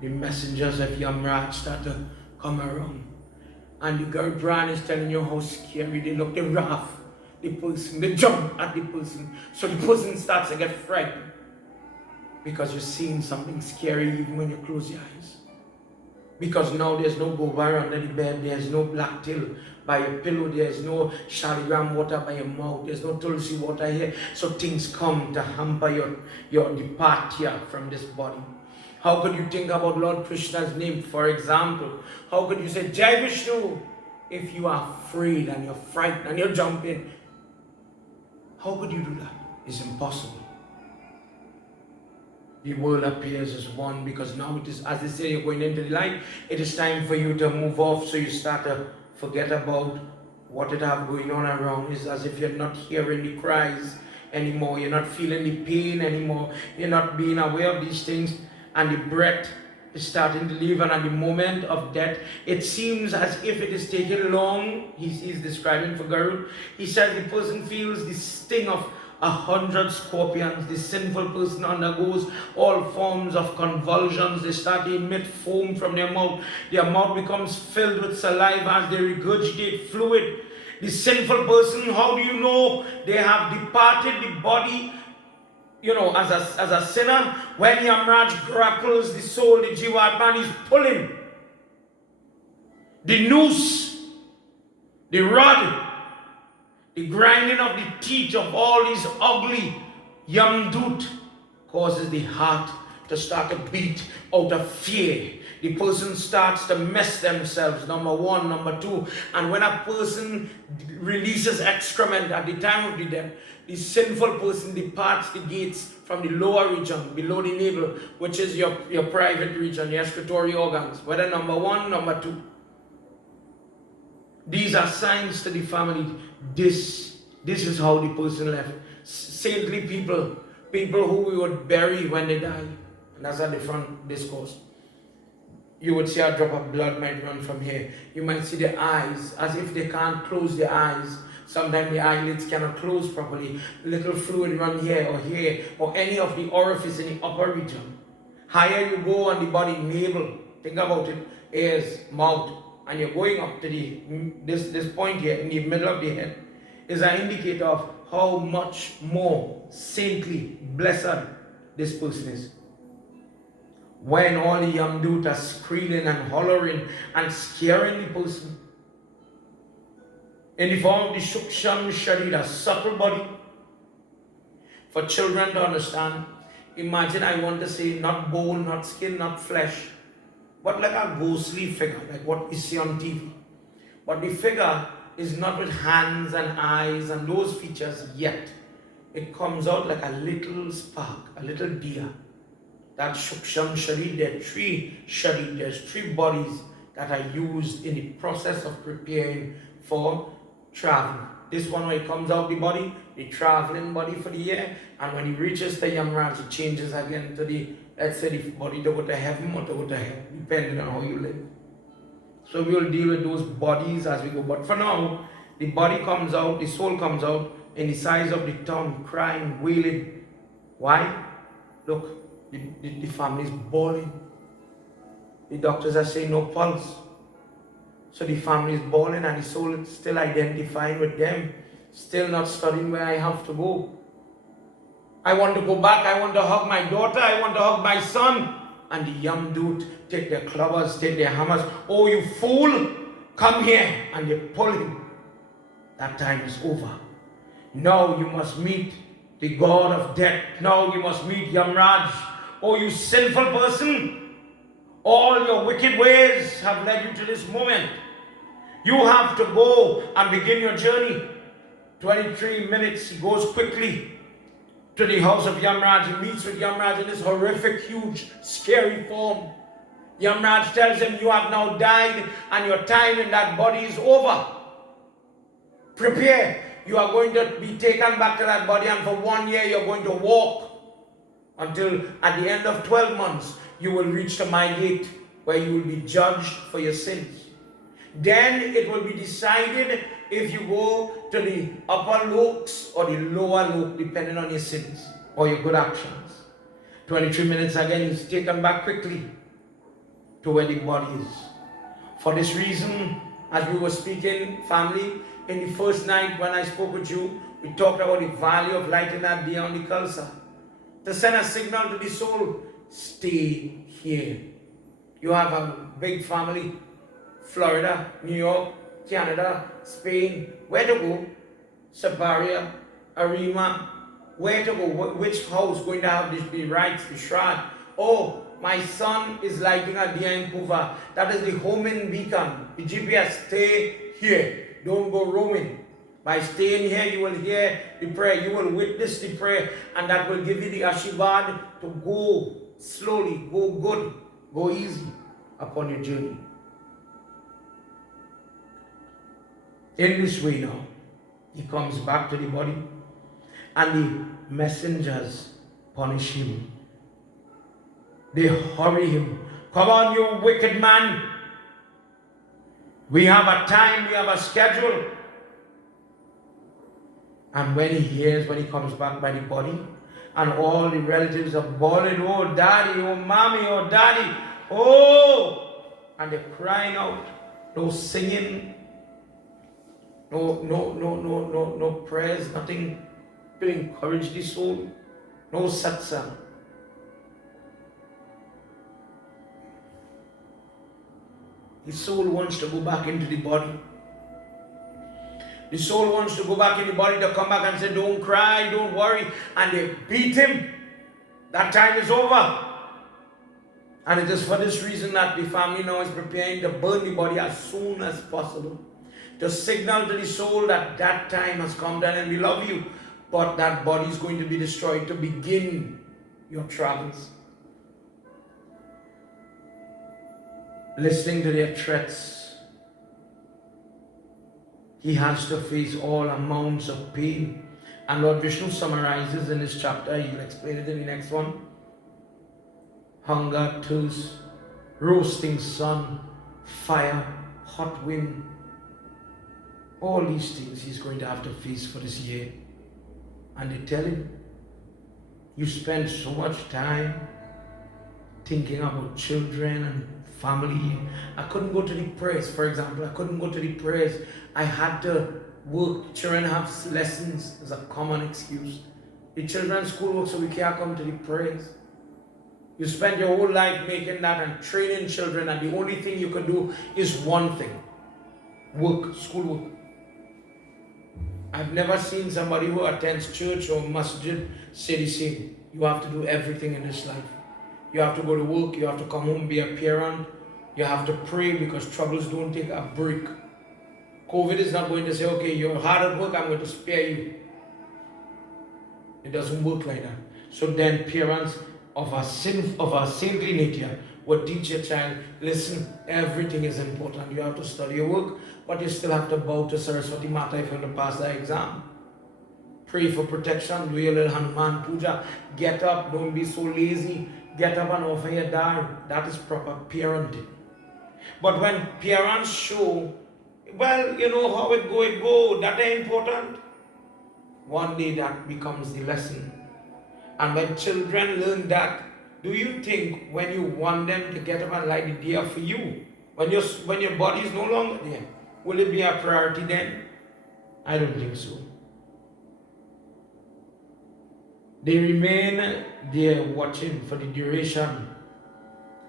the messengers of Yamraj start to come around. And the Garud Puran is telling you how scary they look. They wrath the person, they jump at the person. So the person starts to get frightened. Because you're seeing something scary even when you close your eyes. Because now there's no gobar under the bed, there's no black till by your pillow, there's no shaligram water by your mouth, there's no tulsi water here. So things come to hamper your departure from this body. How could you think about Lord Krishna's name, for example? How could you say Jai Vishnu if you are afraid and you're frightened and you're jumping? How could you do that? It's impossible. The world appears as one because now it is, as they say, you're going into the light. It is time for you to move off, so you start to forget about what it have going on around. It's as if you're not hearing the cries anymore. You're not feeling the pain anymore. You're not being aware of these things. And the breath is starting to leave. And at the moment of death, it seems as if it is taking long. He's describing for Garud. He said the person feels the sting of 100 scorpions. The sinful person undergoes all forms of convulsions. They start to emit foam from their mouth. Their mouth becomes filled with saliva as they regurgitate fluid. The sinful person, how do you know they have departed the body? You know, as a sinner, when Yamraj grapples the soul, the Jivatman is pulling. The noose, the rod, the grinding of the teeth of all these ugly Yamdut causes the heart to start to beat out of fear. The person starts to mess themselves, number one, number two. And when a person releases excrement at the time of the death, the sinful person departs the gates from the lower region, below the navel, which is your private region, your excretory organs, whether number one, number two. These are signs to the family. This is how the person left. Saintly people who we would bury when they die. And that's a different discourse. You would see a drop of blood might run from here. You might see the eyes, as if they can't close the eyes. Sometimes the eyelids cannot close properly. Little fluid run here, or any of the orifice in the upper region. Higher you go on the body, navel, think about it, ears, mouth, and you're going up to this point here in the middle of the head, is an indicator of how much more saintly, blessed this person is. When all the Yamdut are screaming and hollering and scaring the person, in the form of the Shuksham Sharira, subtle body, For children to understand, imagine I want to say not bone, not skin, not flesh, but like a ghostly figure, like what we see on TV. But the figure is not with hands and eyes and those features yet. It comes out like a little spark, a little deer. That Shuksham Sharid, there are three Sharid, there's three bodies that are used in the process of preparing for travel. This one, when it comes out the body, the traveling body for the year, and when it reaches the Yamraj, it changes again to the, let's say, the body to go to heaven or to go to hell, depending on how you live. So we will deal with those bodies as we go. But for now, the body comes out, the soul comes out in the size of the tongue, crying, wailing. Why? Look, the family is bawling. The doctors are saying no pulse. So the family is bawling and the soul is still identifying with them, still not studying where I have to go. I want to go back, I want to hug my daughter, I want to hug my son. And the Yamdut take their clubbers, take their hammers. Oh, you fool, come here. And they pull him. That time is over. Now you must meet the God of death. Now you must meet Yamraj. Oh, you sinful person. All your wicked ways have led you to this moment. You have to go and begin your journey. 23 minutes, he goes quickly to the house of Yamraj. He meets with Yamraj in this horrific, huge, scary form. Yamraj tells him, you have now died and your time in that body is over. Prepare. You are going to be taken back to that body, and for 1 year you're going to walk until at the end of 12 months you will reach to my gate where you will be judged for your sins. Then it will be decided if you go to the upper lokes or the lower loke, depending on your sins or your good actions. 23 minutes again is taken back quickly to where the body is. For this reason, as we were speaking, family, in the first night when I spoke with you, we talked about the value of lighting that day on the Khalsa. To send a signal to the soul, stay here. You have a big family, Florida, New York, Canada, Spain. Where to go? Sabaria, Arima. Where to go? Which house going to have the rites, the shroud? Oh, my son is lighting a day in Kuva. That is the homing beacon. The GPS, stay here. Don't go roaming. By staying here, you will hear the prayer. You will witness the prayer. And that will give you the Ashirwad to go slowly, go good, go easy upon your journey. In this way now, he comes back to the body and the messengers punish him. They hurry him. Come on, you wicked man. We have a time, we have a schedule. And when he hears, when he comes back by the body, and all the relatives are bawling, oh daddy, oh mommy, oh daddy, oh, and they're crying out, no singing, no prayers, nothing to encourage the soul, no satsang. The soul wants to go back into the body. The soul wants to go back in the body to come back and say, don't cry, don't worry. And they beat him. That time is over. And it is for this reason that the family now is preparing to burn the body as soon as possible. To signal to the soul that that time has come down and we love you. But that body is going to be destroyed to begin your travels. Listening to their threats, he has to face all amounts of pain. And Lord Vishnu summarizes in this chapter, he'll explain it in the next one. Hunger, thirst, roasting sun, fire, hot wind. All these things he's going to have to face for this year. And they tell him, you spend so much time thinking about children and family. I couldn't go to the prayers, for example. I couldn't go to the prayers. I had to work. Children have lessons as a common excuse. The children's schoolwork, so we can't come to the prayers. You spend your whole life making that and training children, and the only thing you can do is one thing. Work, schoolwork. I've never seen somebody who attends church or masjid say the same. You have to do everything in this life. You have to go to work, you have to come home, be a parent, you have to pray because troubles don't take a break. COVID is not going to say, okay, you're hard at work, I'm going to spare you. It doesn't work like that. So then parents of a saintly nature would teach your child, listen, everything is important. You have to study your work, but you still have to bow to Saraswati Mata if you want to pass the exam. Pray for protection, do your little Hanuman Puja, get up, don't be so lazy, get up and offer your dime. That is proper parenting. But when parents show, well, you know how it go, that ain't important. One day that becomes the lesson. And when children learn that, do you think when you want them to get up and light the day for you, when your body is no longer there, will it be a priority then? I don't think so. They remain there watching for the duration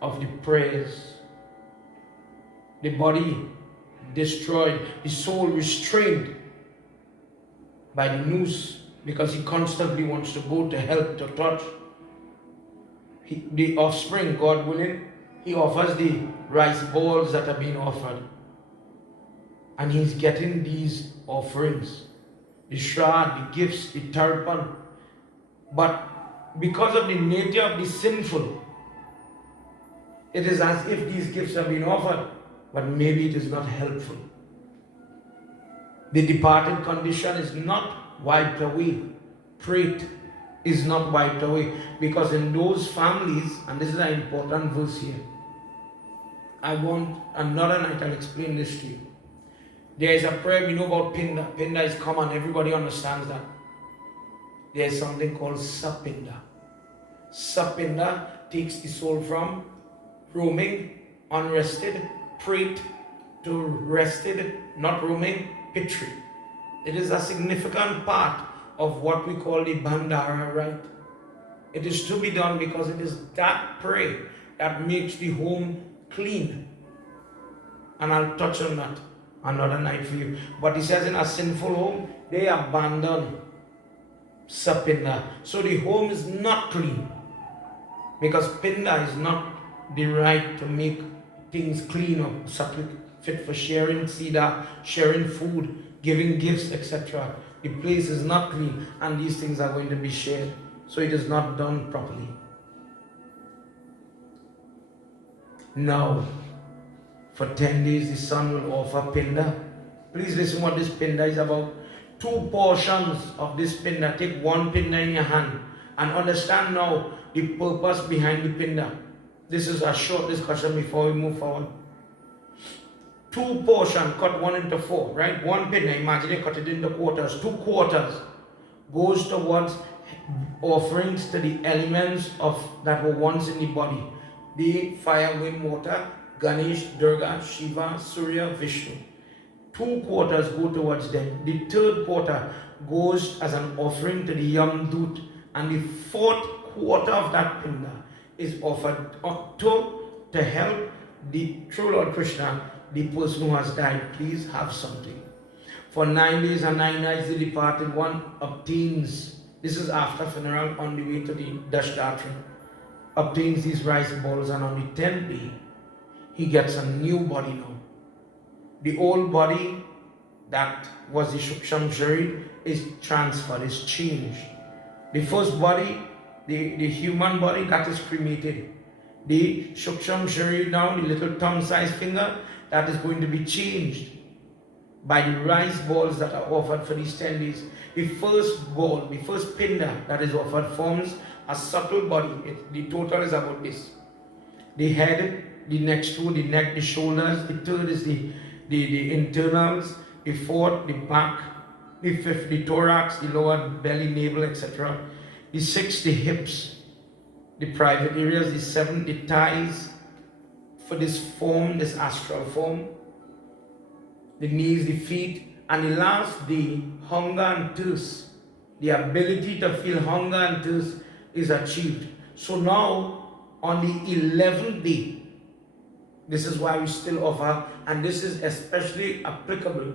of the prayers. The body destroyed, the soul restrained by the noose because he constantly wants to go to help, to touch. The offspring, God willing, he offers the rice balls that are being offered. And he's getting these offerings, the shroud, the gifts, the tarpan. But because of the nature of the sinful, it is as if these gifts are being offered, but maybe it is not helpful. The departed condition is not wiped away. Prate is not wiped away, because in those families, and this is an important verse here, I want another night I'll explain this to you. There is a prayer, we know about Pinda. Pinda is common, everybody understands that. There is something called Sapinda. Sapinda takes the soul from roaming, unrested, prate, to rested, not roaming, pitri. It is a significant part of what we call the Bandara rite. It is to be done because it is that prayer that makes the home clean. And I'll touch on that another night for you. But he says in a sinful home, they abandon Sapinda. So the home is not clean. Because Pinda is not the right to make things clean or fit for sharing Siddha, sharing food, giving gifts, etc. The place is not clean and these things are going to be shared. So it is not done properly. Now, for 10 days the son will offer Pinda. Please listen what this Pinda is about. 2 portions of this Pinda. Take 1 Pinda in your hand and understand now the purpose behind the Pinda. This is a short discussion before we move forward. 2 portions, cut 1 into 4, right? 1 Pinda, imagine you cut it into quarters. 2 quarters goes towards offerings to the elements that were once in the body. The fire, wind, water, Ganesh, Durga, Shiva, Surya, Vishnu. 2 quarters go towards them. The 3rd quarter goes as an offering to the Yamdut, and the 4th quarter of that Pinda is offered to help the true Lord Krishna, the person who has died. Please have something. For 9 days and 9 nights the departed one obtains, this is after funeral on the way to the Dashdatra, obtains these rice balls, and on the 10th day he gets a new body now. The old body that was the Shuksham Sharir is transferred, is changed. The first body, the human body, that is cremated. The Shuksham Sharir now, the little thumb-sized finger, that is going to be changed by the rice balls that are offered for these 10 days. The first ball, the first Pinda that is offered forms a subtle body. The total is about this. The head, the next 2, the neck, the shoulders. The 3rd is the internals. The 4th, the back. The 5th, the thorax, the lower belly, navel, etc. The 6th, the hips, the private areas. The 7th, the thighs. For this form, this astral form. The knees, the feet. And the last, the hunger and thirst. The ability to feel hunger and thirst is achieved. So now, on the 11th day, this is why we still offer, and this is especially applicable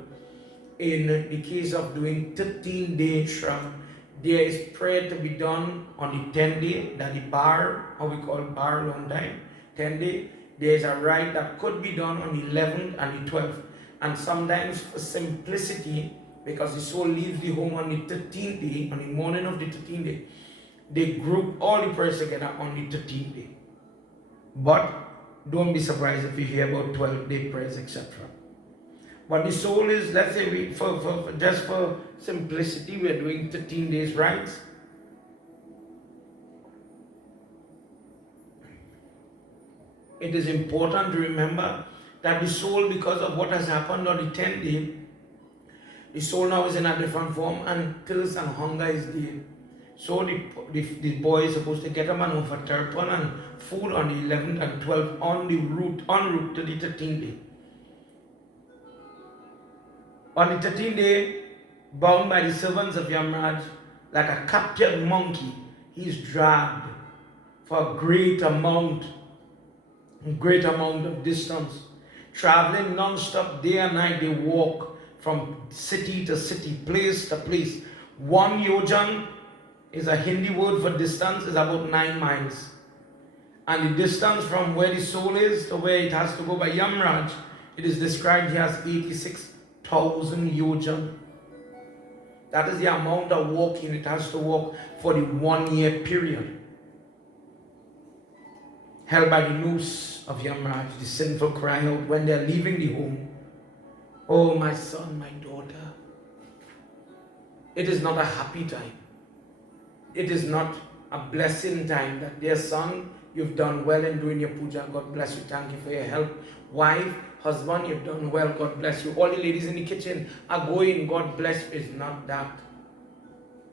in the case of doing 13-day Shram, there is prayer to be done on the 10th day, that the bar, how we call bar long time, 10 day. There is a rite that could be done on the 11th and the 12th. And sometimes for simplicity, because the soul leaves the home on the 13th day, on the morning of the 13th day, they group all the prayers together on the 13th day. But don't be surprised if you hear about 12-day prayers, etc. But the soul is, let's say, just for simplicity, we are doing 13 days rites. It is important to remember that the soul, because of what has happened on the 10th day, the soul now is in a different form, and thirst and hunger is there. So the boy is supposed to get a man over turpon and food on the 11th and 12th en route to the 13th day. On the 13th day, bound by the servants of Yamraj, like a captured monkey, he is dragged for a great amount of distance. Traveling non-stop day and night, they walk from city to city, place to place. 1 yojan is a Hindi word for distance, is about 9 miles. And the distance from where the soul is to where it has to go by Yamraj, it is described here as 86,000 yojan. That is the amount of walking it has to walk for the 1 year period. Held by the noose of Yamraj, the sinful cry out when they are leaving the home. Oh, my son, my daughter. It is not a happy time. It is not a blessing time that, dear son, you've done well in doing your puja. God bless you. Thank you for your help. Wife, husband, you've done well. God bless you. All the ladies in the kitchen are going. God bless you. It's not that.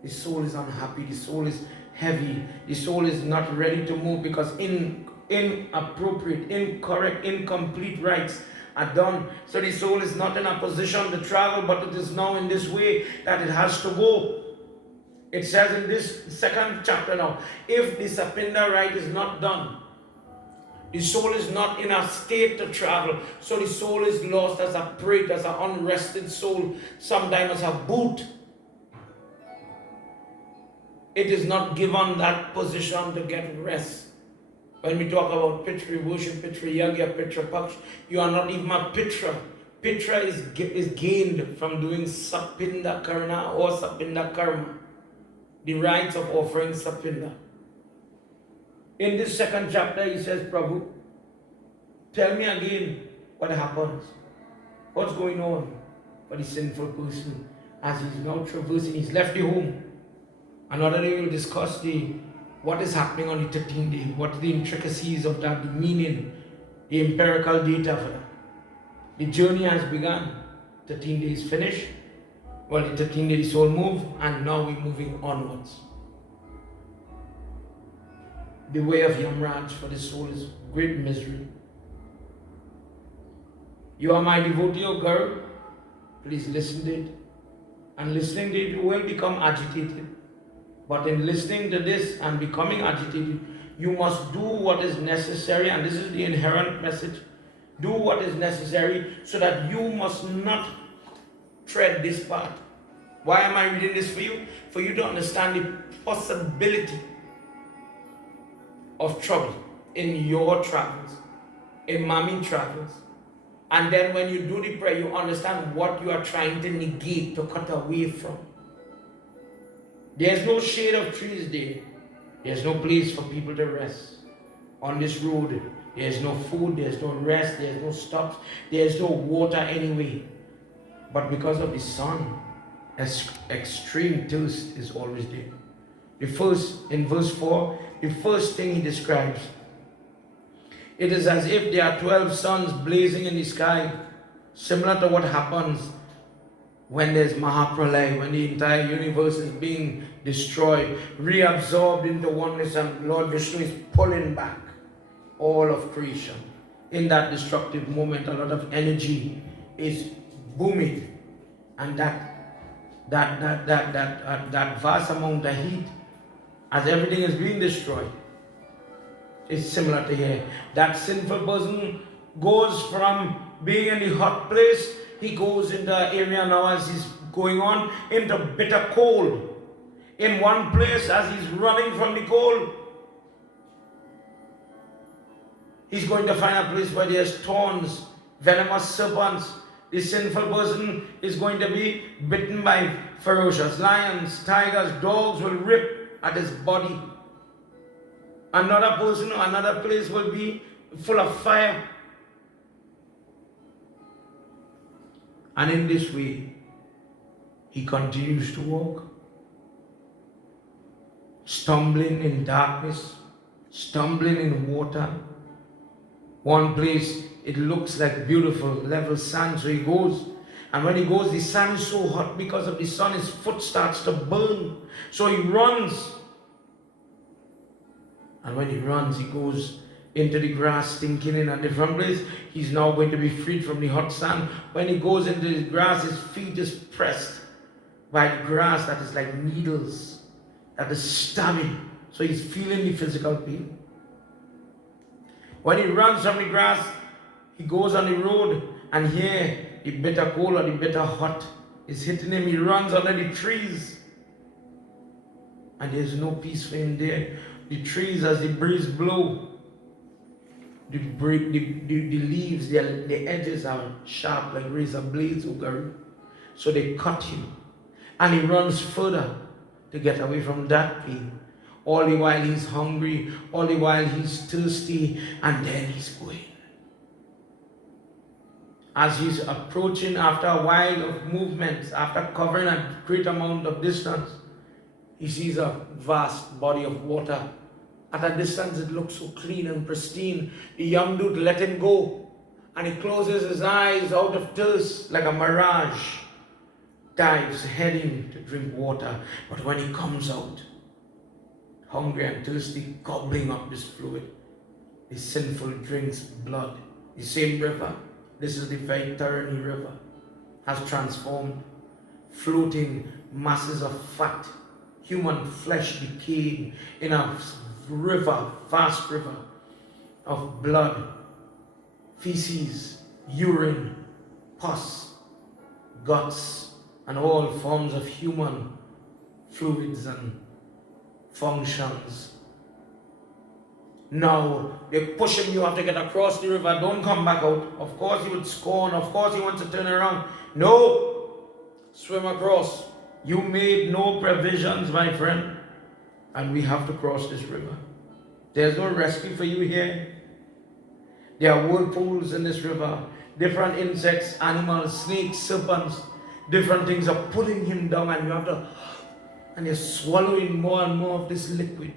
The soul is unhappy. The soul is heavy. The soul is not ready to move because inappropriate, incorrect, incomplete rites are done. So the soul is not in a position to travel, but it is now in this way that it has to go. It says in this second chapter now, if the Sapinda rite is not done, the soul is not in a state to travel. So the soul is lost as a prey, as an unrested soul, sometimes as a boot. It is not given that position to get rest. When we talk about Pitra, worship Pitra, Yagya, Pitra, Paksh, you are not even a Pitra. Pitra is gained from doing Sapinda Karna or Sapinda Karma. The rites of offering Sapinda. In this second chapter, he says, Prabhu, tell me again what happens. What's going on for the sinful person as he's now traversing, he's left the home. Another day we'll discuss what is happening on the 13th day, what are the intricacies of that, the meaning, the empirical data for that. The journey has begun. 13 days finished. Well, the 13 days soul move, and now we're moving onwards. The way of Yamraj for the soul is great misery. You are my devotee, O Garud. Please listen to it. And listening to it, you will become agitated. But in listening to this and becoming agitated, you must do what is necessary, and this is the inherent message. Do what is necessary so that you must not tread this path. Why am I reading this for you? For you to understand the possibility of trouble in your travels, in Mami travels. And then when you do the prayer, you understand what you are trying to negate, to cut away from. There's no shade of trees there. There's no place for people to rest. On this road, there's no food, there's no rest, there's no stops, there's no water anyway. But because of the sun, extreme thirst is always there. In verse 4, the first thing he describes, it is as if there are 12 suns blazing in the sky, similar to what happens when there's Mahapralay, when the entire universe is being destroyed, reabsorbed into oneness, and Lord Vishnu is pulling back all of creation. In that destructive moment, a lot of energy is booming, and that vast amount of heat, as everything is being destroyed, is similar to here. That sinful person goes from being in the hot place he goes in the area now as he's going on into bitter cold. In one place as he's running from the cold, he's going to find a place where there's thorns, venomous serpents. The sinful person is going to be bitten by ferocious lions, tigers, dogs will rip at his body. Another person or another place will be full of fire. And in this way, he continues to walk, stumbling in darkness, stumbling in water. One place, it looks like beautiful level sand, so he goes. And when he goes, the sand is so hot because of the sun, his foot starts to burn. So he runs. And when he runs, he goes into the grass, thinking in a different place. He's now going to be freed from the hot sand. When he goes into the grass, his feet is pressed by the grass that is like needles, that is stabbing. So he's feeling the physical pain. When he runs from the grass, he goes on the road, and here the bitter cold or the bitter hot is hitting him. He runs under the trees, and there's no peace for him there. The trees, as the breeze blow, the leaves, the edges are sharp like razor blades, oh Garud. So they cut him, and he runs further to get away from that pain. All the while he's hungry, all the while he's thirsty, and then he's going. As he's approaching, after a while of movements, after covering a great amount of distance, he sees a vast body of water. At a distance, it looks so clean and pristine. The young dude let him go, and he closes his eyes out of thirst like a mirage, dives heading to drink water. But when he comes out, hungry and thirsty, gobbling up this fluid, his sinful drinks blood. The same river, this is the very Harnarine river, has transformed. Floating masses of fat, human flesh decaying in a river, vast river of blood, feces, urine, pus, guts, and all forms of human fluids and functions. Now they're pushing you, have to get across the river, don't come back out. Of course he would scorn, of course he wants to turn around. No, swim across. You made no provisions, my friend, and we have to cross this river. There's no rescue for you here. There are whirlpools in this river. Different insects, animals, snakes, serpents, different things are pulling him down, and you have to, and you're swallowing more and more of this liquid,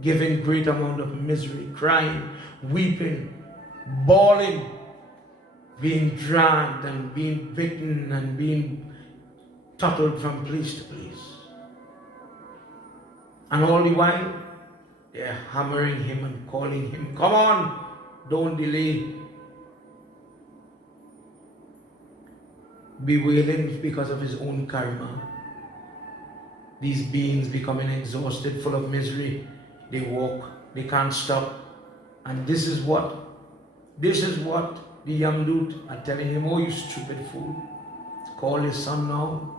giving great amount of misery, crying, weeping, bawling, being dragged and being bitten and being tottled from place to place. And all the while, they're hammering him and calling him, come on, don't delay. Bewailing because of his own karma. These beings becoming exhausted, full of misery. They walk, they can't stop. And this is what the young dude are telling him, oh, you stupid fool. Call his son now.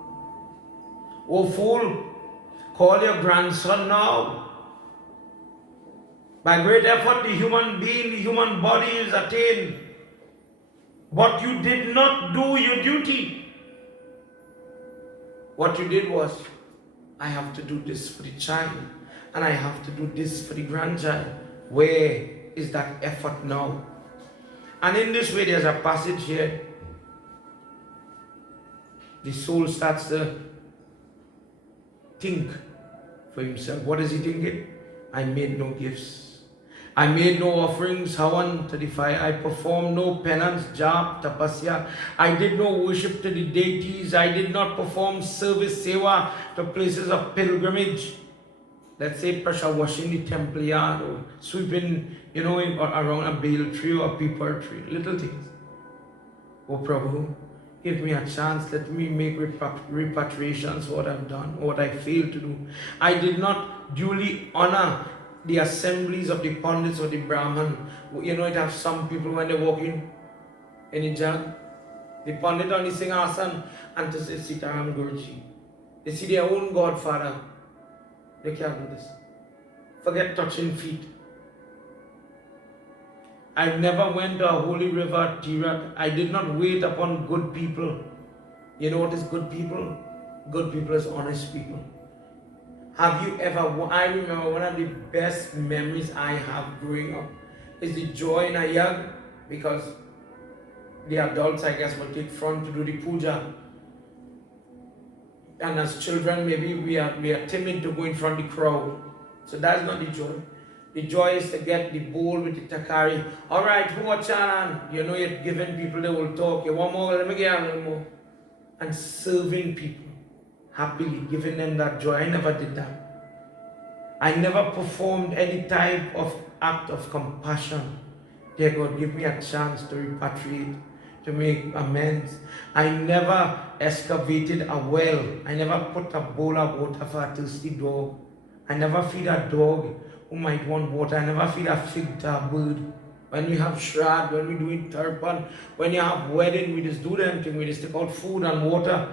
Oh, fool, call your grandson now. By great effort, the human being, the human body is attained. But you did not do your duty. What you did was, I have to do this for the child, and I have to do this for the grandchild. Where is that effort now? And in this way, there's a passage here. The soul starts to think for himself. What is he thinking? I made no gifts. I made no offerings, hawan to the fire. I performed no penance, jap, tapasya. I did no worship to the deities. I did not perform service, seva, to places of pilgrimage. Let's say pressure washing the temple yard, or sweeping, around a bale tree or a peepal tree. Little things. Oh Prabhu, give me a chance. Let me make repatriations for what I've done, what I failed to do. I did not duly honor the assemblies of the Pandits or the Brahman. It have some people when they walk in any jug, The Pandit only sing Asan and to say Sitaram Guruji. They see their own godfather. They can't do this. Forget touching feet. I never went to a holy river, Tirat. I did not wait upon good people. You know what is good people? Good people is honest people. Have you ever, I remember one of the best memories I have growing up is the joy in a yag, because the adults, I guess, will take front to do the puja. And as children, maybe we are timid to go in front of the crowd. So that's not the joy. The joy is to get the bowl with the takari. All right, who are chanan? You know, you're giving people, they will talk. You want more? Let me get a little more. And serving people happily, giving them that joy. I never did that. I never performed any type of act of compassion. Dear God, give me a chance to repatriate, to make amends. I never excavated a well. I never put a bowl of water for a thirsty dog. I never feed a dog who might want water. I never feed a fig to a bird. When we have Shrad, when we do it Tarpan, when you have wedding, we just do them thing. We just take out food and water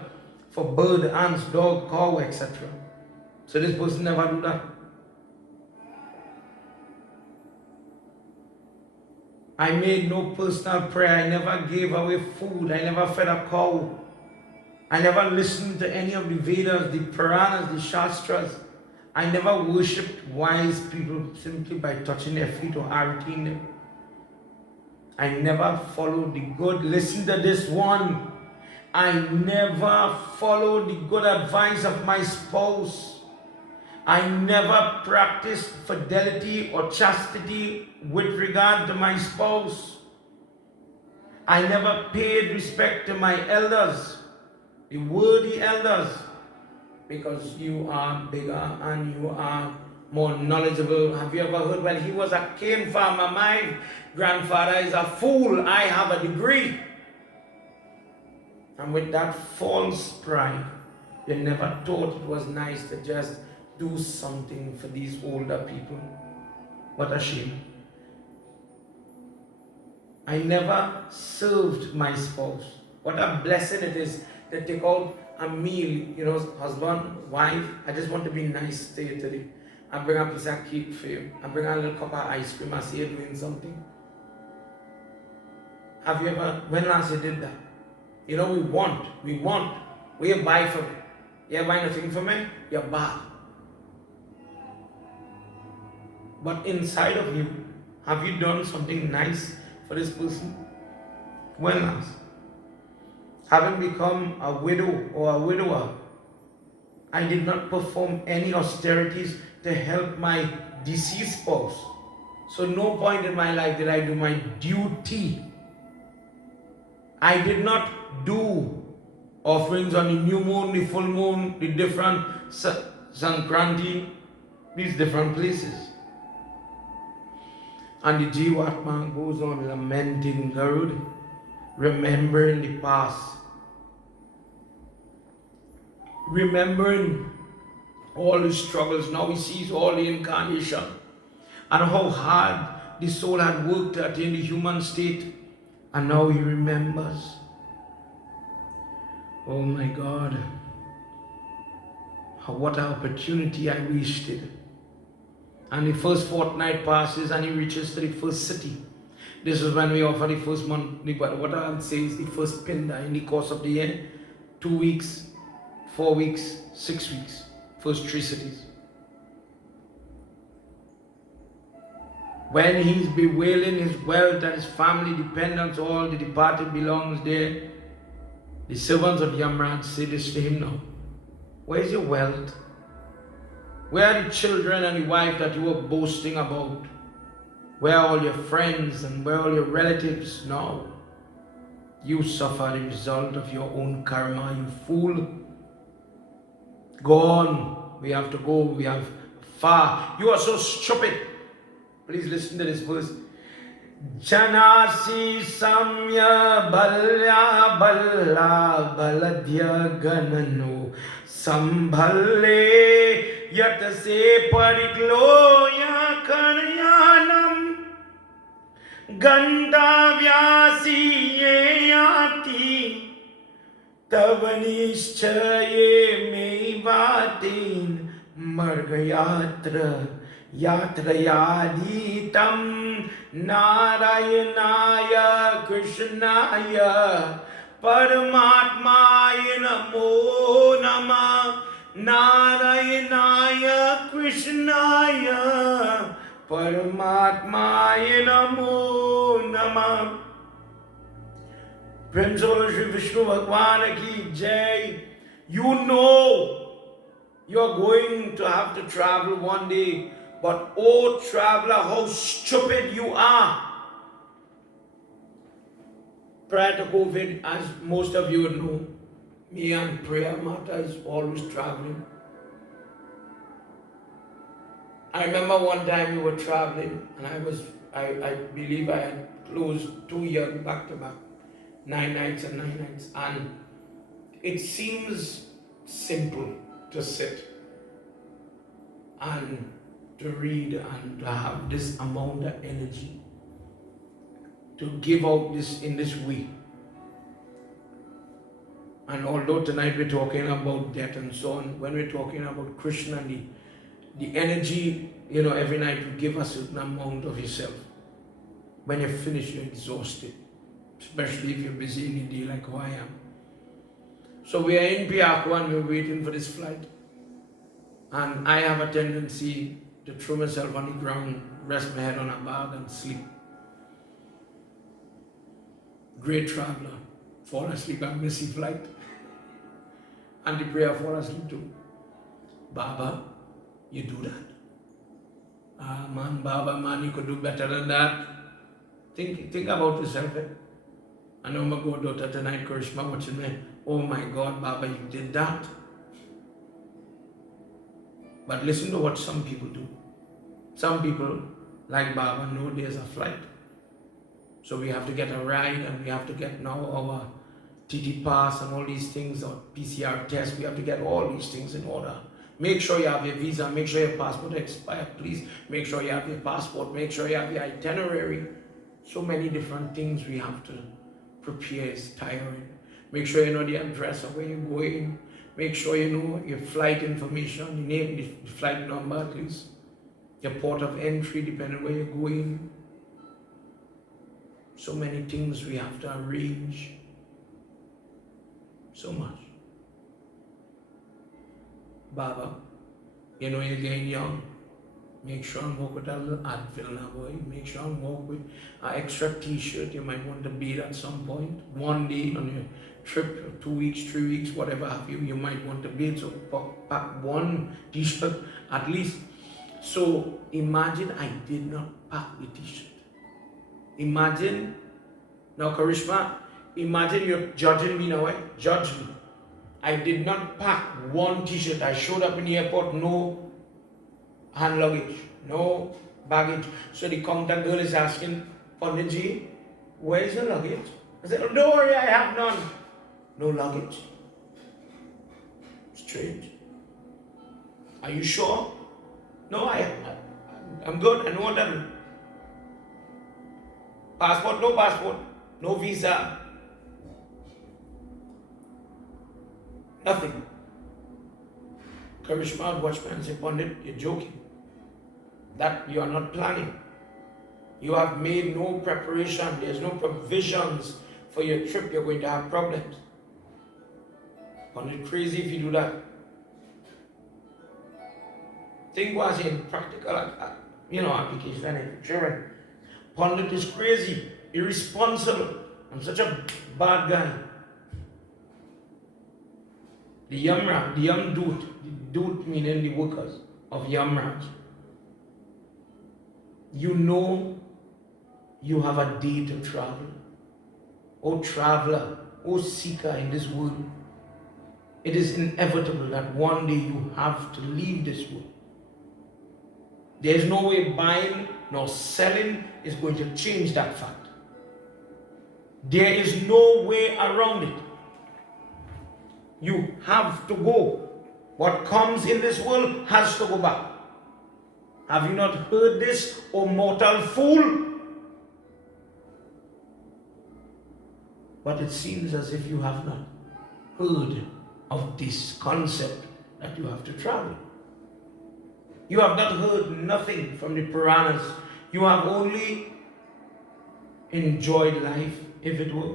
for bird, ants, dog, cow, etc. So this person never do that. I made no personal prayer. I never gave away food. I never fed a cow. I never listened to any of the Vedas, the Puranas, the Shastras. I never worshipped wise people simply by touching their feet or arroting them. I never followed the good. Listen to this one. I never followed the good advice of my spouse. I never practiced fidelity or chastity with regard to my spouse. I never paid respect to my elders, the worthy elders, because you are bigger and you are more knowledgeable. Have you ever heard, well, he was a cane farmer, my grandfather is a fool, I have a degree. And with that false pride, you never thought it was nice to just do something for these older people. What a shame. I never served my spouse. What a blessing it is to take out a meal, you know, husband, wife, I just want to be nice to you today. I bring a piece of cake for you. I bring a little cup of ice cream. I see you doing something. Have you ever, when last you did that? You know, we want. What you buy for me? You buy nothing for me? You buy. But inside of you, have you done something nice for this person? When last? Having become a widow or a widower, I did not perform any austerities to help my deceased spouse. So no point in my life did I do my duty. I did not do offerings on the new moon, the full moon, the different Sankranti, these different places. And the Jivatma goes on lamenting Garud, remembering the past, remembering all the struggles. Now he sees all the incarnation and how hard the soul had worked to attain the human state, and now he remembers. Oh my God, what an opportunity I wasted. And the first fortnight passes and he reaches to the first city. This is when we offer the first month, but what I would say is the first pinda in the course of the year. 2 weeks, 4 weeks, 6 weeks, first 3 cities. When he's bewailing his wealth and his family dependents, all the departed belongs there, the servants of Yamraj say this to him now. Where's your wealth? Where are the children and the wife that you were boasting about? Where are all your friends and where are all your relatives now? You suffer the result of your own karma, you fool. Go on. We have to go. We have far. You are so stupid. Please listen to this verse. Janasi samya balya balla baladya ganano sambhalle yat se parikloya karyanam ganda vyasi ye yati Tavanischye me vatin margayatra yatrayaditam Narayanaya Krishnaya Paramatmaya Namo Namah Narayanaya Krishnaya Paramatmaya Namo Namah. Prince of Shri Vishnu Bhagwan ki Jai. You know you're going to have to travel one day, but oh traveler, how stupid you are. Prior to COVID, as most of you would know, me and Priya Mata is always traveling. I remember one time we were traveling and I believe I had closed 2 years back to back, 9 nights and 9 nights. And it seems simple to sit and to read and to have this amount of energy to give out this in this week. And although tonight we're talking about death and so on, when we're talking about Krishna, the energy, every night you give a certain amount of yourself. When you're finished, you're exhausted, especially if you're busy in the day like how I am. So we are in Piako and we're waiting for this flight. And I have a tendency to throw myself on the ground, rest my head on a bag and sleep. Great traveler, fall asleep and miss the flight. And the prayer fall asleep too. Baba, you do that? Baba, you could do better than that. Think about yourself. I know my goddaughter tonight, Krsna, watching me. Oh my God, Baba, you did that. But listen to what some people do. Some people, like Baba, know there's a flight. So we have to get a ride and we have to get now our TT pass and all these things, or PCR test. We have to get all these things in order. Make sure you have your visa, make sure your passport expired, please. Make sure you have your passport, make sure you have your itinerary. So many different things we have to prepare. Is tiring. Make sure you know the address of where you're going. Make sure you know your flight information, the name, the flight number at least. Your port of entry, depending on where you're going. So many things we have to arrange. So much. Baba, you're getting young. Make sure and walk with a little Advil now, boy. Make sure and walk with an extra t-shirt. You might want to bathe at some point. One day on your trip, 2 weeks, 3 weeks, whatever have you, you might want to bathe. So pack one t-shirt at least. So imagine I did not pack the t-shirt. Imagine, now Karishma, imagine you're judging me now, right? Judge me. I did not pack one t-shirt. I showed up in the airport, no hand luggage, no baggage. So the counter girl is asking, Panditji, where's your luggage? I said, oh, don't worry, I have none. No luggage. Strange. Are you sure? No, I'm good. I know what I'm doing. Passport, no visa. Nothing. Karishma watchman said, Pandit, you're joking. That you are not planning. You have made no preparation. There's no provisions for your trip. You're going to have problems. Pandit, crazy if you do that. Think was in practical, application and children. Pandit is crazy, irresponsible. I'm such a bad guy. The Yamraj, the young Doot, the Doot meaning the workers of Yamraj. You know you have a day to travel. O traveler, O seeker in this world, it is inevitable that one day you have to leave this world. There is no way buying nor selling is going to change that fact. There is no way around it. You have to go. What comes in this world has to go back. Have you not heard this, O mortal fool? But it seems as if you have not heard of this concept that you have to travel. You have not heard nothing from the Puranas. You have only enjoyed life, if it were,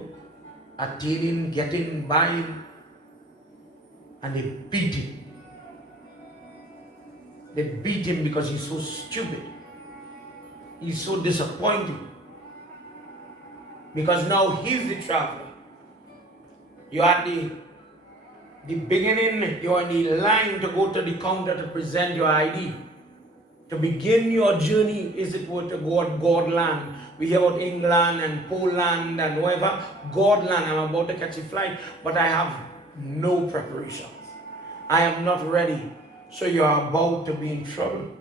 attaining, getting, buying, and they beat him. They beat him because he's so stupid. He's so disappointed. Because now he's the traveler. You're at the beginning, you're in the line to go to the counter to present your ID. To begin your journey, is it were to God land. We hear about England and Poland and whatever. God land, I'm about to catch a flight, but I have no preparations. I am not ready. So you're about to be in trouble.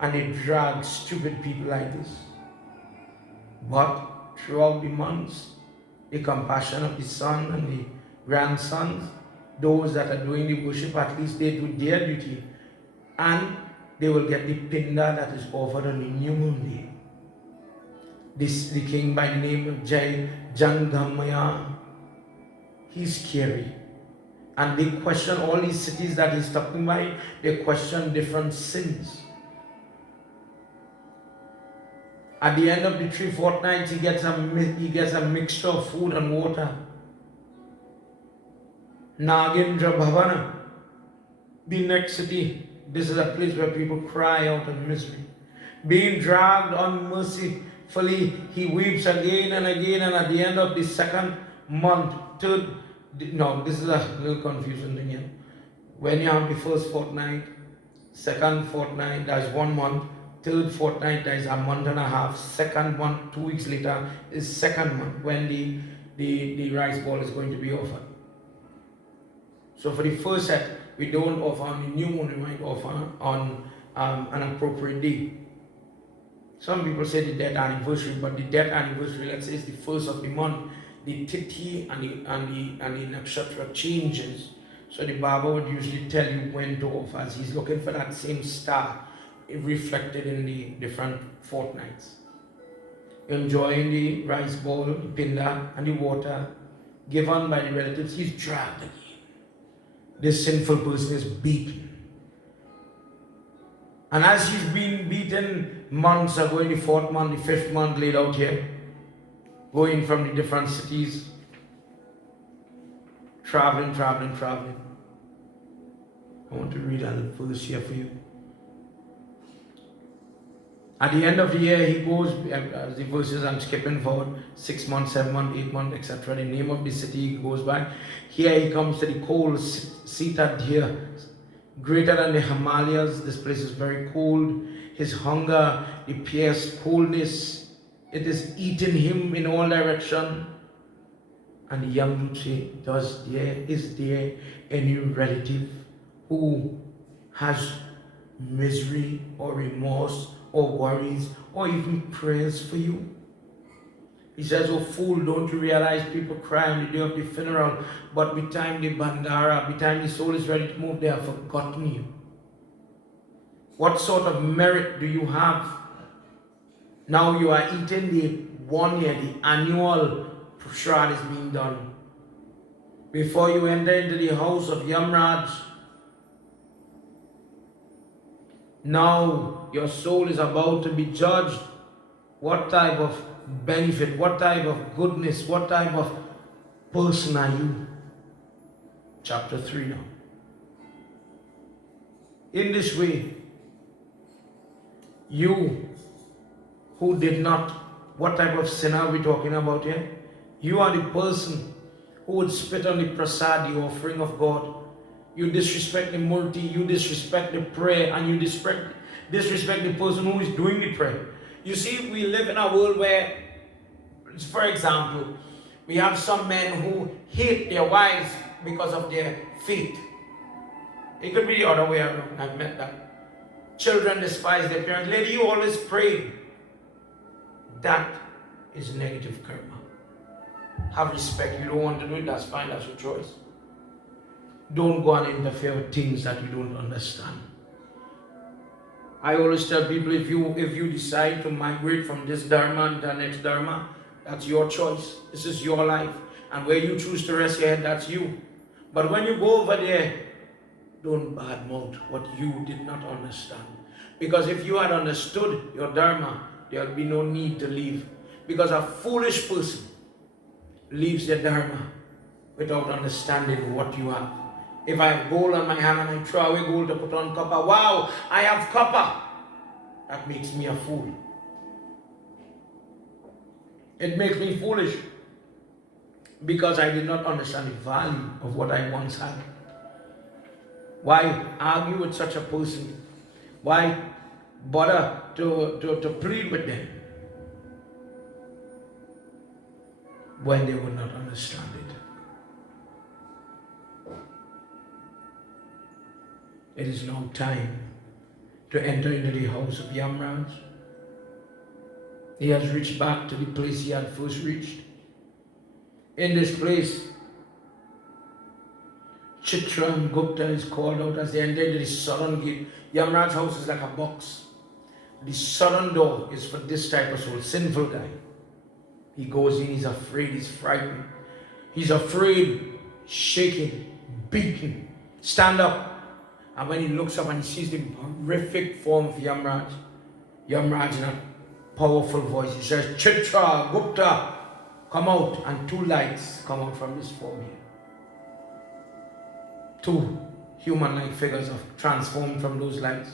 And they drag stupid people like this. But throughout the months, the compassion of the son and the grandsons, those that are doing the worship, at least they do their duty. And they will get the pinda that is offered on the new moon day. The king by the name of Jangamaya, he's scary. And they question all these cities that he's talking by, they question different sins. At the end of the 3 fortnights, he gets a mixture of food and water. Nagendra Bhavana, the next city. This is a place where people cry out in misery. Being dragged unmercifully, he weeps again and again, and at the end of the second month, this is a little confusing thing here. When you have the first fortnight, second fortnight, that's 1 month, third fortnight, that is a month and a half, second month, 2 weeks later, is second month, when the rice ball is going to be offered. So for the first set, we don't offer on the new moon, we might offer on an appropriate day. Some people say the death anniversary, but the death anniversary, let's say, is the first of the month. The tithi and the nakshatra changes. So the Baba would usually tell you when to offer, as he's looking for that same star reflected in the different fortnights. Enjoying the rice bowl, the pinda, and the water given by the relatives, he's dragged again. This sinful person is beaten. And as he's been beaten, months are going, the 4th month, the 5th month laid out here, going from the different cities, traveling. I want to read a little verse here for you. At the end of the year, he goes, as the verses I'm skipping forward, 6 months, 7 months, 8 months, etc. The name of the city he goes by. Here he comes to the cold Sita Dhya, greater than the Himalayas. This place is very cold. His hunger, the pierced coldness, it is eating him in all direction. And the Yamdut say, is there any relative who has misery or remorse or worries or even prayers for you? He says, oh fool, don't you realize people cry on the day of the funeral, but by the time the bandara, by the time the soul is ready to move, they have forgotten you. What sort of merit do you have? Now you are eating the 1 year, the annual Shraddha is being done. Before you enter into the house of Yamraj, now your soul is about to be judged. What type of benefit, what type of goodness, what type of person are you? Chapter 3 now. In this way, you who did not, what type of sin are we talking about here? You are the person who would spit on the prasad, the offering of God. You disrespect the murti, you disrespect the prayer, and you disrespect the person who is doing the prayer. You see, we live in a world where, for example, we have some men who hate their wives because of their faith. It could be the other way around. I've met that. Children despise their parents. Lady, you always pray. That is negative karma. Have respect. You don't want to do it, that's fine, that's your choice. Don't go and interfere with things that you don't understand. I always tell people, if you decide to migrate from this dharma to the next dharma, that's your choice. This is your life. And where you choose to rest your head, that's you. But when you go over there, don't badmouth what you did not understand. Because if you had understood your dharma, there will be no need to leave. Because a foolish person leaves their dharma without understanding what you have. If I have gold on my hand and I throw away gold to put on copper, wow, I have copper. That makes me a fool. It makes me foolish because I did not understand the value of what I once had. Why argue with such a person? Why bother to plead with them when they would not understand it? It is now time to enter into the house of Yamraj. He has reached back to the place he had first reached. In this place, Chitra and Gupta is called out as they enter into the southern gate. Yamraj's house is like a box. The southern door is for this type of soul, sinful guy. He goes in, he's afraid, he's frightened. He's afraid, shaking, beaten. Stand up. And when he looks up and he sees the horrific form of Yamraj, Yamraj in a powerful voice, he says, Chitra, Gupta, come out. And two lights come out from this form here. Two human-like figures are transformed from those lights.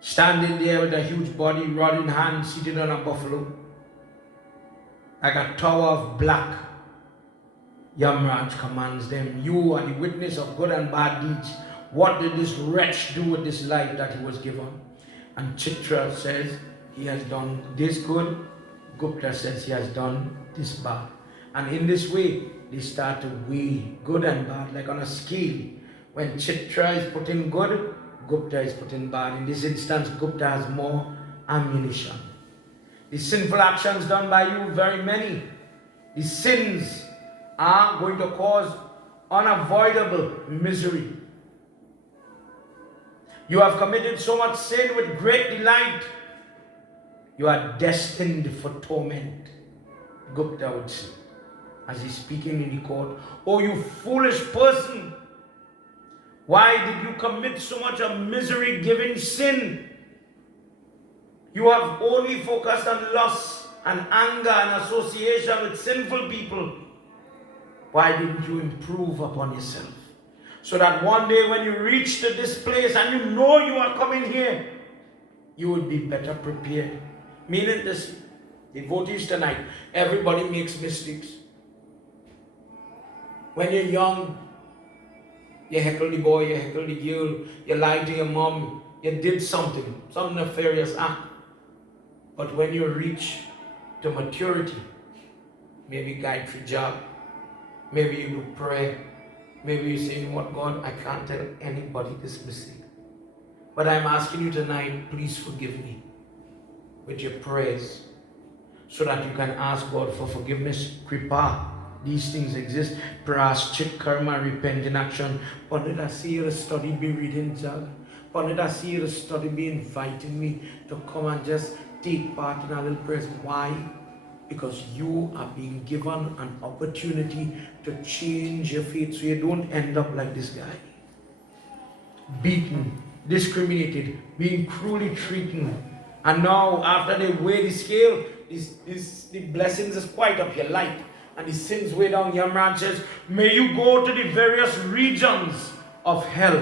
Standing there with a huge body, rod in hand, seated on a buffalo, like a tower of black. Yamraj commands them, you are the witness of good and bad deeds. What did this wretch do with this life that he was given? And Chitra says he has done this good. Gupta says he has done this bad. And in this way, they start to weigh good and bad, like on a scale. When Chitra is putting good, Gupta is putting bad. In this instance, Gupta has more ammunition. The sinful actions done by you, very many. The sins are going to cause unavoidable misery. You have committed so much sin with great delight. You are destined for torment, Gupta would say, as he's speaking in the court. Oh, you foolish person! Why did you commit so much of misery-giving sin? You have only focused on lust and anger and association with sinful people. Why didn't you improve upon yourself? So that one day when you reach to this place and you know you are coming here, you would be better prepared. Meaning this, devotees tonight, everybody makes mistakes. When you're young, you heckle the boy, you heckle the girl, you lied to your mom, you did something, some nefarious act. But when you reach to maturity, maybe Gayatri job, maybe you do pray, maybe you say, you know what, God, I can't tell anybody this mistake. But I'm asking you tonight, please forgive me with your prayers so that you can ask God for forgiveness. Kripa, these things exist. Praschit, karma, repent in action. Pandita, see your study be reading Jag. Pandita, see your study be inviting me to come and just take part in a little prayers. Why? Because you are being given an opportunity to change your faith so you don't end up like this guy. Beaten, discriminated, being cruelly treated. And now after they weigh the scale, the blessings is quite up your light. And the sins way down. Yamraj says, may you go to the various regions of hell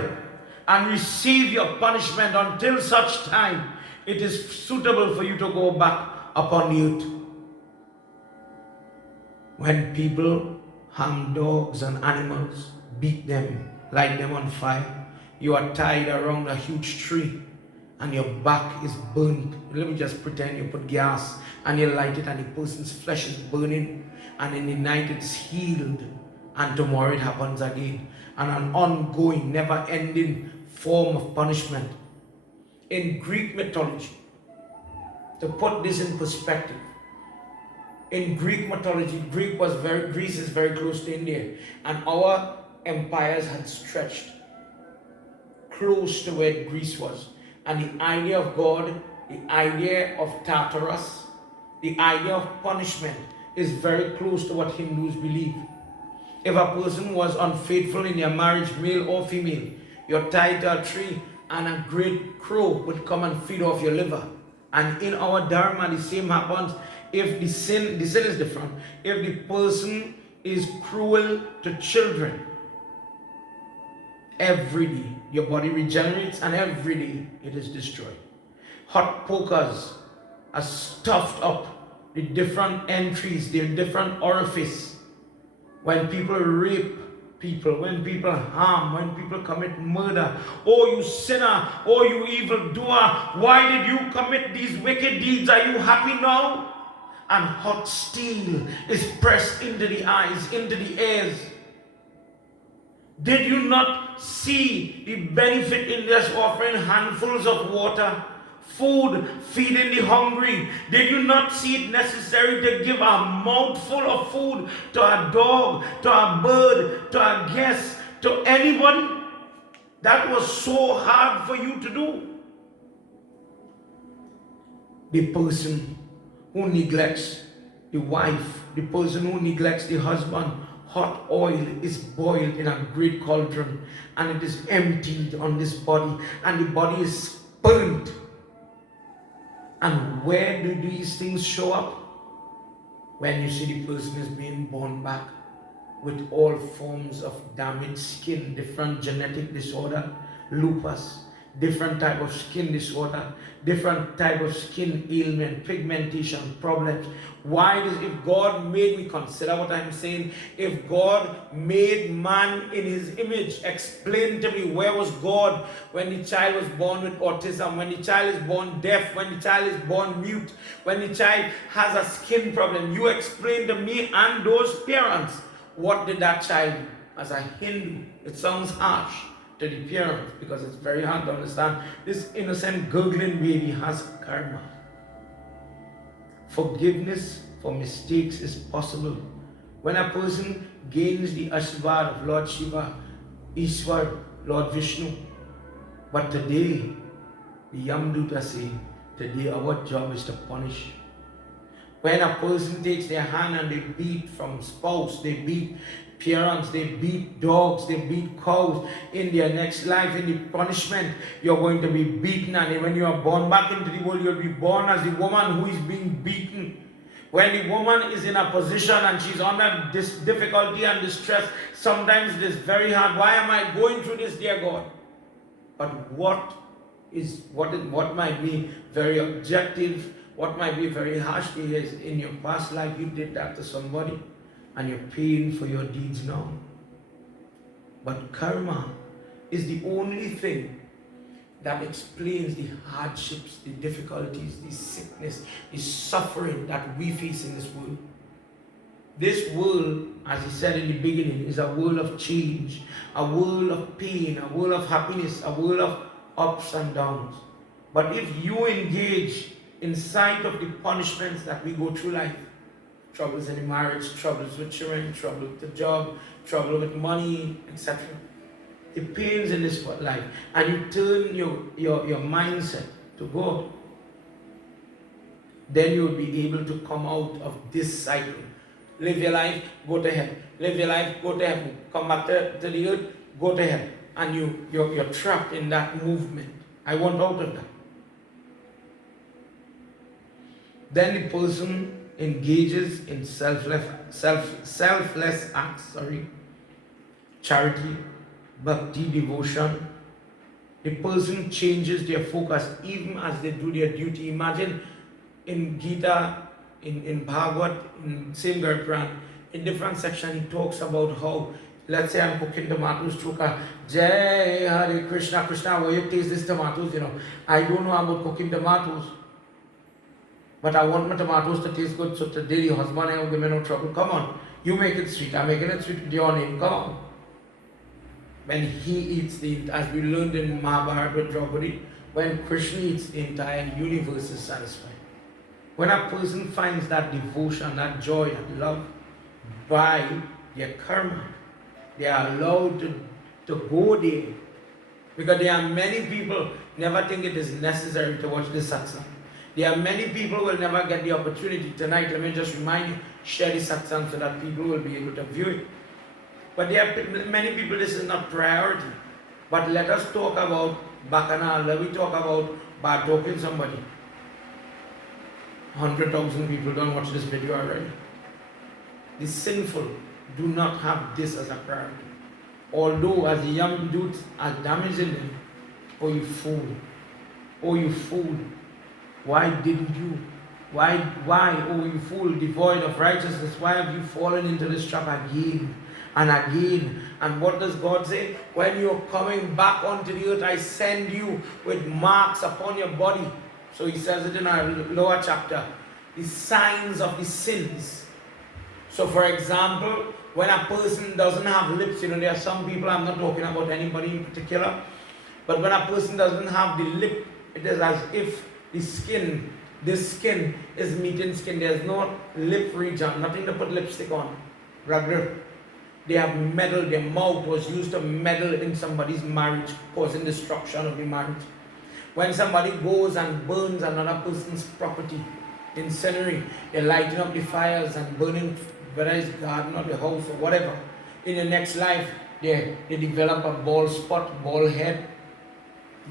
and receive your punishment until such time it is suitable for you to go back upon the earth. When people harm dogs and animals, beat them, light them on fire, you are tied around a huge tree and your back is burnt. Let me just pretend you put gas and you light it and the person's flesh is burning, and in the night it's healed, and tomorrow it happens again. And an ongoing, never-ending form of punishment. In Greek mythology, to put this in perspective, in Greek mythology, Greece is very close to India, and our empires had stretched close to where Greece was. And the idea of God, the idea of Tartarus, the idea of punishment is very close to what Hindus believe. If a person was unfaithful in their marriage, male or female, you're tied to a tree and a great crow would come and feed off your liver. And in our dharma, the same happens. If the sin is different. If the person is cruel to children, every day your body regenerates and every day it is destroyed. Hot pokers are stuffed up the different entries, the different orifice. When people rape people, when people harm, when people commit murder, oh you sinner, oh you evildoer, why did you commit these wicked deeds? Are you happy now? And hot steel is pressed into the eyes, into the ears. Did you not see the benefit in this offering handfuls of water? Food, feeding the hungry. Did you not see it necessary to give a mouthful of food to a dog, to a bird, to a guest, to anybody? That was so hard for you to do. The person who neglects the wife, the person who neglects the husband, hot oil is boiled in a great cauldron and it is emptied on this body and the body is burnt. And where do these things show up? When you see the person is being born back with all forms of damaged skin, different genetic disorder, lupus, different type of skin disorder, different type of skin ailment, pigmentation, problems. Why does, if God made me, consider what I'm saying, if God made man in his image, explain to me where was God when the child was born with autism, when the child is born deaf, when the child is born mute, when the child has a skin problem. You explain to me and those parents, what did that child do? As a Hindu, it sounds harsh to the parents because it's very hard to understand. This innocent gurgling baby has karma. Forgiveness for mistakes is possible when a person gains the Ashram of Lord Shiva, Ishwar, Lord Vishnu. But today, the Yamduta say, today our job is to punish. When a person takes their hand and they beat from spouse, they beat parents, they beat dogs, they beat cows, in their next life, in the punishment, you're going to be beaten. And when you are born back into the world, you'll be born as the woman who is being beaten. When the woman is in a position and she's under this difficulty and distress, sometimes it is very hard. Why am I going through this, dear God? But what might be very objective, what might be very harsh is in your past life you did that to somebody and you're paying for your deeds now. But karma is the only thing that explains the hardships, the difficulties, the sickness, the suffering that we face in this world. This world, as he said in the beginning, is a world of change, a world of pain, a world of happiness, a world of ups and downs. But if you engage in sight of the punishments that we go through life, troubles in the marriage, troubles with children, trouble with the job, trouble with money, etc., the pains in this life, and you turn your mindset to God, then you will be able to come out of this cycle. Live your life, go to hell. Live your life, go to heaven. Come back to the earth, go to hell. And you're trapped in that movement. I want out of that. Then the person engages in selfless acts, charity, bhakti, devotion. The person changes their focus even as they do their duty. Imagine in Geeta, in Bhagavad, in same Puran, in different section he talks about how, let's say I'm cooking tomatoes, Chuka, Jai Hare Krishna, Krishna, will you taste these tomatoes? I don't know about cooking tomatoes, but I want my tomatoes to taste good, so today the husband will give me no trouble. Come on, you make it sweet, I'm making it sweet with your name, come on. When he eats as we learned in Mahabharata with Draupadi, when Krishna eats, the entire universe is satisfied. When a person finds that devotion, that joy, that love by their karma, they are allowed to go there. Because there are many people never think it is necessary to watch this satsang. There are many people who will never get the opportunity. Tonight, let me just remind you, share the satsang so that people will be able to view it. But there are many people, this is not priority. But let us talk about bacchanal. Let me talk about bad talking somebody. 100,000 people don't watch this video already. The sinful do not have this as a priority. Although as a young youth are damaging them, oh you fool, oh you fool, why didn't you? Why, oh you fool, devoid of righteousness, why have you fallen into this trap again and again? And what does God say? When you're coming back onto the earth, I send you with marks upon your body. So he says it in our lower chapter, the signs of the sins. So for example, when a person doesn't have lips, there are some people, I'm not talking about anybody in particular, but when a person doesn't have the lip, it is as if this skin is meeting skin. There's no lip region, nothing to put lipstick on. Rather, they have meddled, their mouth was used to meddle in somebody's marriage, causing destruction of the marriage. When somebody goes and burns another person's property, incendiary, they're lighting up the fires and burning, whether it's garden or the house or whatever. In the next life, they develop a bald spot, bald head.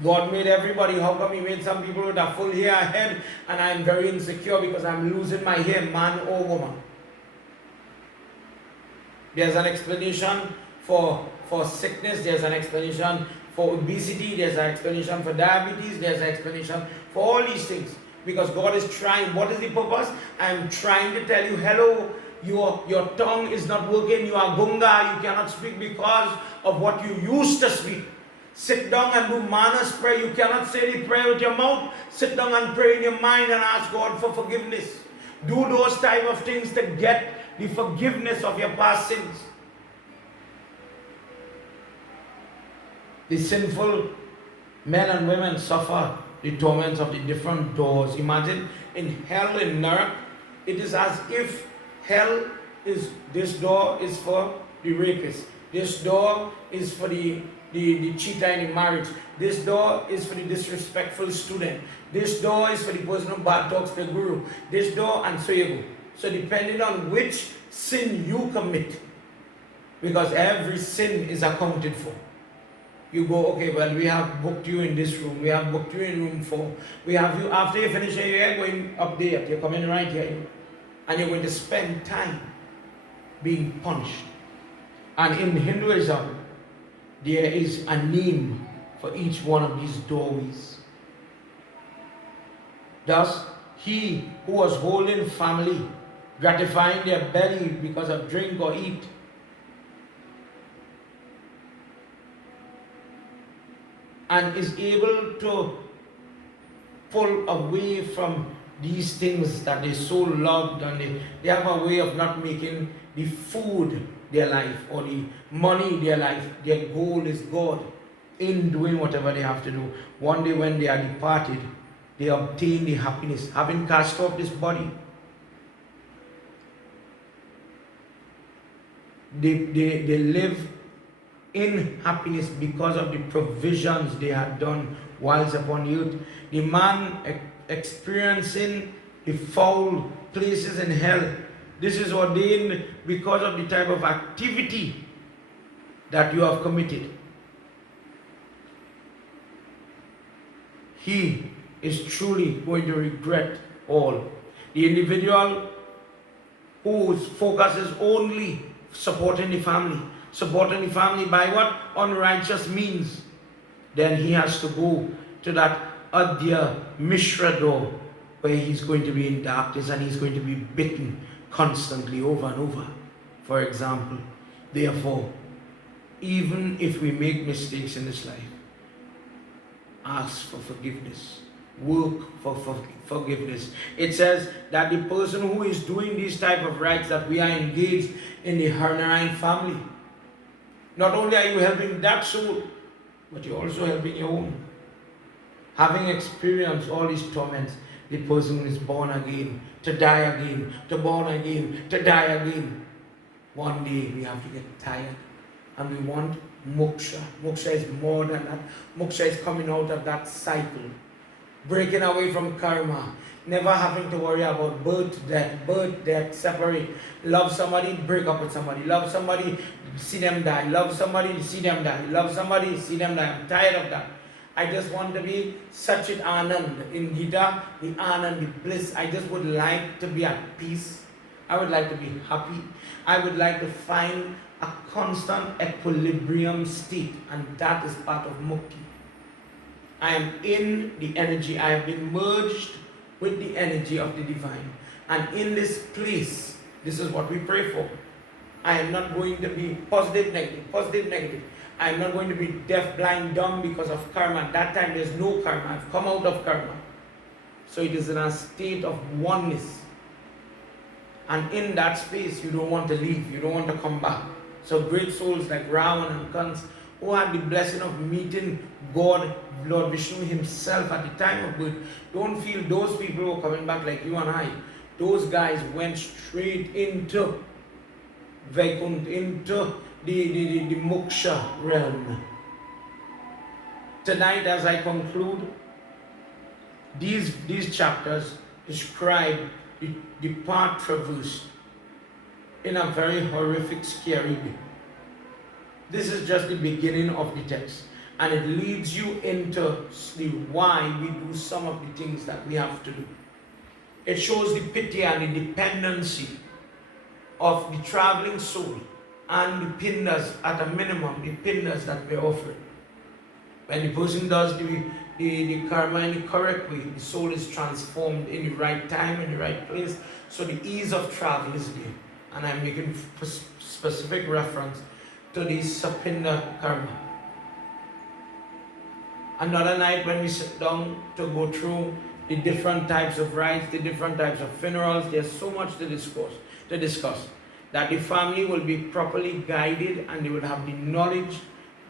God made everybody. How come He made some people with a full hair head and I'm very insecure because I'm losing my hair, man or woman? There's an explanation for sickness, there's an explanation for obesity, there's an explanation for diabetes, there's an explanation for all these things. Because God is trying, what is the purpose? I'm trying to tell you, hello, your tongue is not working, you are gunga, you cannot speak because of what you used to speak. Sit down and do manas prayer. You cannot say the prayer with your mouth. Sit down and pray in your mind and ask God for forgiveness. Do those type of things to get the forgiveness of your past sins. The sinful men and women suffer the torments of the different doors. Imagine in hell, in Narak, it is as if hell is, this door is for the rapist. This door is for the cheater in the marriage. This door is for the disrespectful student. This door is for the person who bad talks to the guru. This door, and so you go. So depending on which sin you commit, because every sin is accounted for. You go, okay, well, we have booked you in this room. We have booked you in room 4. We have you, after you finish here, you're going up there. You're coming right here. And you're going to spend time being punished. And in Hinduism, there is a name for each one of these doorways. Thus, he who was holding family, gratifying their belly because of drink or eat, and is able to pull away from these things that they so loved, and they have a way of not making the food their life or the money their life. Their goal is God in doing whatever they have to do. One day when they are departed, they obtain the happiness, having cast off this body. They live in happiness because of the provisions they had done whilst upon the earth. The man experiencing the foul places in hell, this is ordained because of the type of activity that you have committed. He is truly going to regret all. The individual whose focus is only supporting the family by what? Unrighteous means, then he has to go to that Adya Mishra door where he's going to be in darkness and he's going to be bitten constantly over and over. For example, therefore, even if we make mistakes in this life, ask for forgiveness. Work for forgiveness. It says that the person who is doing these type of rites, that we are engaged in the Harnarine family. Not only are you helping that soul, but you're also helping your own. Having experienced all these torments, the person is born again, to die again, to born again, to die again. One day we have to get tired and we want moksha. Moksha is more than that. Moksha is coming out of that cycle, breaking away from karma. Never having to worry about birth, death, separate. Love somebody, break up with somebody. Love somebody, see them die. Love somebody, see them die. Love somebody, see them die. I'm tired of that. I just want to be such an Anand. In Geeta, the Anand, the bliss. I just would like to be at peace. I would like to be happy. I would like to find a constant equilibrium state, and that is part of Mukti. I am in the energy. I have been merged with the energy of the divine. And in this place, this is what we pray for. I am not going to be positive, negative, positive, negative. I am not going to be deaf, blind, dumb because of karma. At that time, there's no karma. I've come out of karma. So it is in a state of oneness. And in that space, you don't want to leave. You don't want to come back. So great souls like Ravan and Kans, who had the blessing of meeting God, Lord Vishnu himself at the time of birth, don't feel those people who are coming back like you and I. Those guys went straight into Vaikunt, into the Moksha realm. Tonight, as I conclude, these chapters describe the path traversed in a very horrific, scary way. This is just the beginning of the text, and it leads you into the why we do some of the things that we have to do. It shows the pity and the dependency of the traveling soul and the pindas, at a minimum, the pindas that we're offering. When the person does the karma in the correct way, the soul is transformed in the right time, in the right place. So the ease of travel is there. And I'm making specific reference to the Sapinda karma. Another night when we sit down to go through the different types of rites, the different types of funerals, there's so much to discuss. That the family will be properly guided and they will have the knowledge.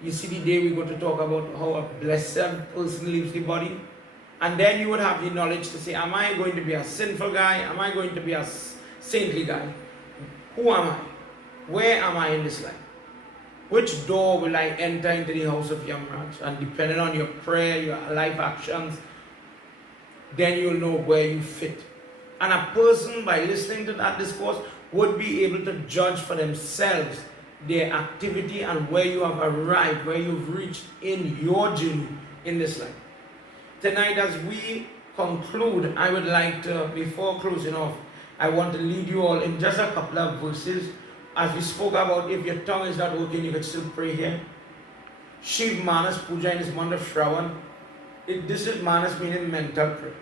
You see, the day we go to talk about how a blessed person leaves the body, and then you would have the knowledge to say, am I going to be a sinful guy? Am I going to be a saintly guy? Who am I? Where am I in this life? Which door will I enter into the house of Yamraj? And depending on your prayer, your life actions, then you'll know where you fit. And a person, by listening to that discourse, would be able to judge for themselves their activity and where you have arrived, where you've reached in your journey in this life. Tonight, as we conclude, I would like to, before closing off, I want to lead you all in just a couple of verses. As we spoke about, if your tongue is not working, you can still pray here. Shiv Manas Puja in this month of Shravan. This is Manas meaning mental prayer.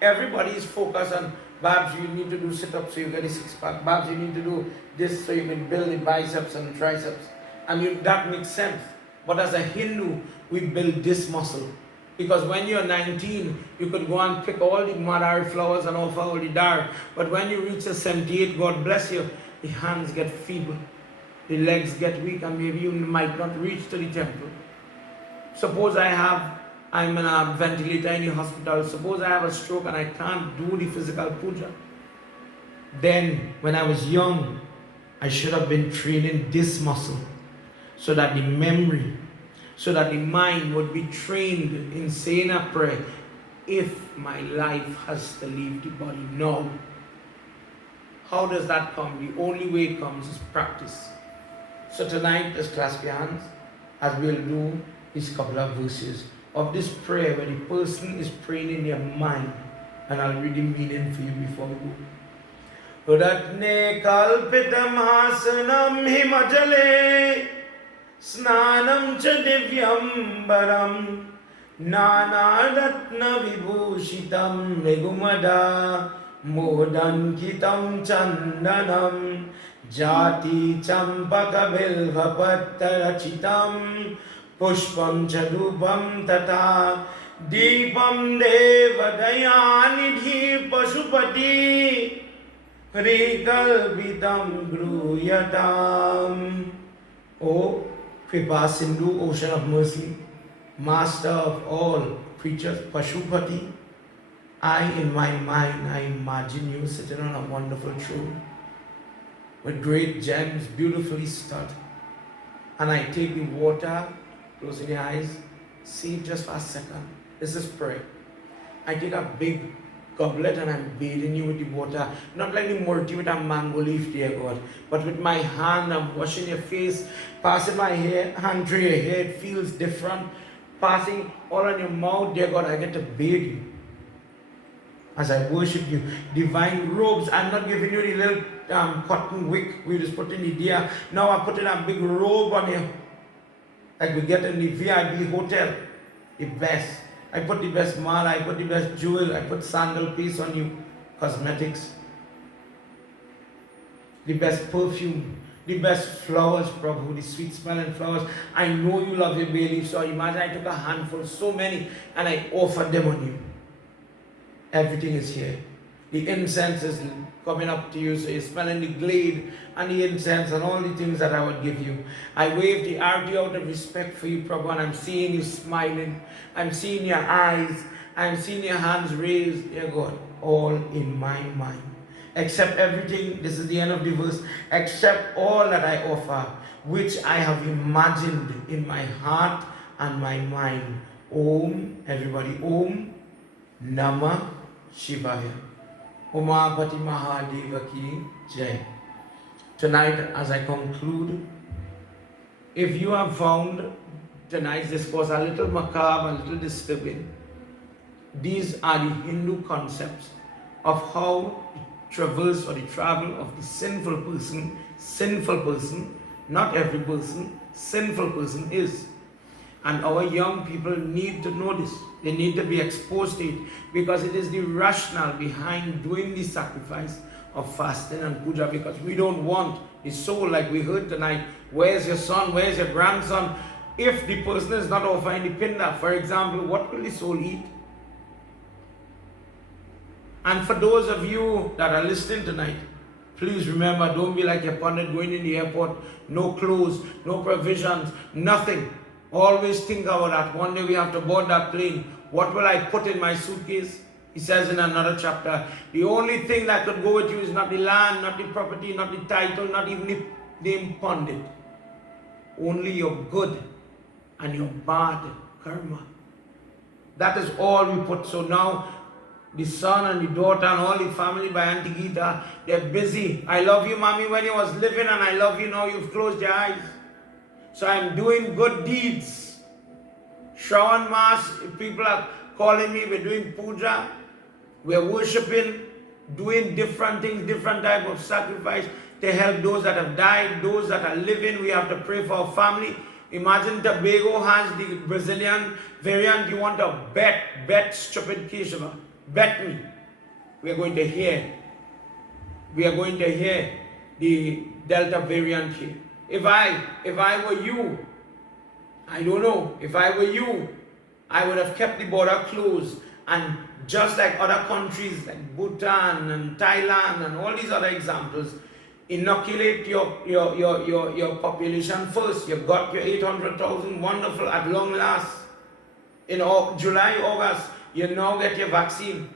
Everybody is focused on, Babs, you need to do sit-ups so you get a six-pack. Babs, you need to do this so you can build the biceps and the triceps. And that makes sense. But as a Hindu, we build this muscle. Because when you're 19, you could go and pick all the madar flowers and offer all the dar. But when you reach a 78, God bless you, the hands get feeble. The legs get weak and maybe you might not reach to the temple. Suppose I'm in a ventilator in the hospital. Suppose I have a stroke and I can't do the physical puja. Then, when I was young, I should have been training this muscle so that the memory, so that the mind would be trained in saying a prayer if my life has to leave the body. No. How does that come? The only way it comes is practice. So tonight, just clasp your hands as we'll do these couple of verses of this prayer where the person is praying in their mind, and I'll read the meaning for you before we go. Ratne kalpitam hasanam himajale snanam cha divyam baram nana ratna vibhushitam megumada modankitam chandanam jati champaka bilvapattarachitam Pushpam chadupam tata Deepam devadanidhi pasupati Rikalpitam gruyatam. O Kripa Sindhu, ocean of mercy, master of all creatures, Pashupati, I in my mind, I imagine you sitting on a wonderful throne with great gems beautifully studded. And I take the water, closing your eyes, see it just for a second. This is prayer. I take a big goblet and I'm bathing you with the water. Not like the murti with a mango leaf, dear God, but with my hand I'm washing your face, passing my hand through your hair. It feels different. Passing all on your mouth, dear God, I get to bathe you as I worship you. Divine robes. I'm not giving you the little cotton wick we just put in the deer. Now I'm putting a big robe on you, like we get in the VIP hotel. The best. I put the best mala, I put the best jewel, I put sandal piece on you, cosmetics, the best perfume, the best flowers, Prabhu, the sweet smelling flowers. I know you love your bay leaf, so imagine I took a handful, so many, and I offered them on you. Everything is here. The incense is coming up to you, so you're smelling the glade and the incense and all the things that I would give you. I wave the arti out of respect for you, Prabhu, and I'm seeing you smiling. I'm seeing your eyes. I'm seeing your hands raised, dear God, all in my mind. Accept everything, this is the end of the verse, accept all that I offer, which I have imagined in my heart and my mind. Om, everybody, Om Namah Shivaya. Umapati Mahadeva ki Jai. Tonight, as I conclude, if you have found tonight's discourse a little macabre, a little disturbing, these are the Hindu concepts of how the traverse or the travel of the sinful person, not every person, sinful person is. And our young people need to know this. They need to be exposed to it, because it is the rationale behind doing the sacrifice of fasting and puja, because we don't want the soul, like we heard tonight, where's your son, where's your grandson? If the person is not offering the pinda, for example, what will the soul eat? And for those of you that are listening tonight, please remember, don't be like your pundit going in the airport, no clothes, no provisions, nothing. Always think about that. One day we have to board that plane. What will I put in my suitcase? He says in another chapter, the only thing that could go with you is not the land, not the property, not the title, not even the name pundit. Only your good and your bad karma. That is all we put. So now, the son and the daughter and all the family by Auntie Geeta, they're busy. I love you, mommy, when you was living, and I love you now you've closed your eyes. So I'm doing good deeds. Shravan Mass, people are calling me, we're doing puja, we're worshipping, doing different things, different type of sacrifice to help those that have died, those that are living. We have to pray for our family. Imagine Tobago has the Brazilian variant. You want to bet stupid Keshava. Bet me. We are going to hear the Delta variant here. If I were you, I don't know, if I were you, I would have kept the border closed, and just like other countries like Bhutan and Thailand and all these other examples, inoculate your population first. You've got your 800,000, wonderful, at long last. In July, August, you now get your vaccine.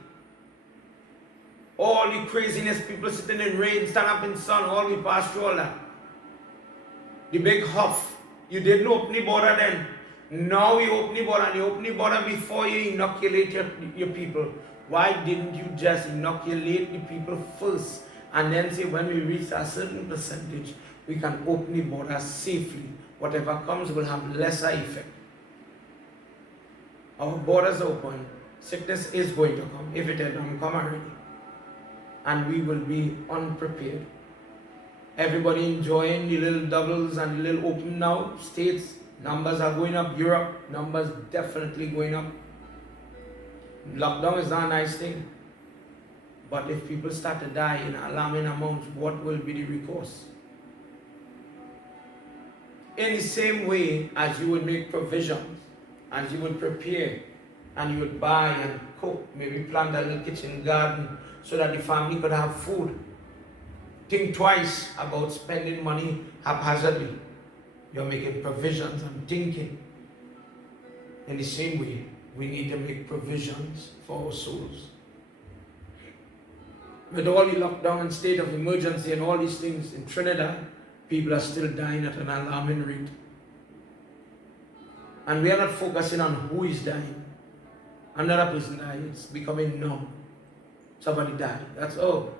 All the craziness, people sitting in rain, stand up in sun, all we passed through all that. The big huff. You didn't open the border then. Now you open the border, and you open the border before you inoculate your people. Why didn't you just inoculate the people first, and then say when we reach a certain percentage, we can open the border safely. Whatever comes will have lesser effect. Our borders are open. Sickness is going to come, if it hasn't come already. And we will be unprepared. Everybody enjoying the little doubles and the little open now. States, numbers are going up. Europe, numbers definitely going up. Lockdown is not a nice thing. But if people start to die in alarming amounts, what will be the recourse? In the same way as you would make provisions, as you would prepare, and you would buy and cook, maybe plant a little kitchen garden so that the family could have food. Think twice about spending money haphazardly. You're making provisions and thinking. In the same way, we need to make provisions for our souls. With all the lockdown and state of emergency and all these things in Trinidad, people are still dying at an alarming rate. And we are not focusing on who is dying. Another person died. It's becoming numb. Somebody died. That's all.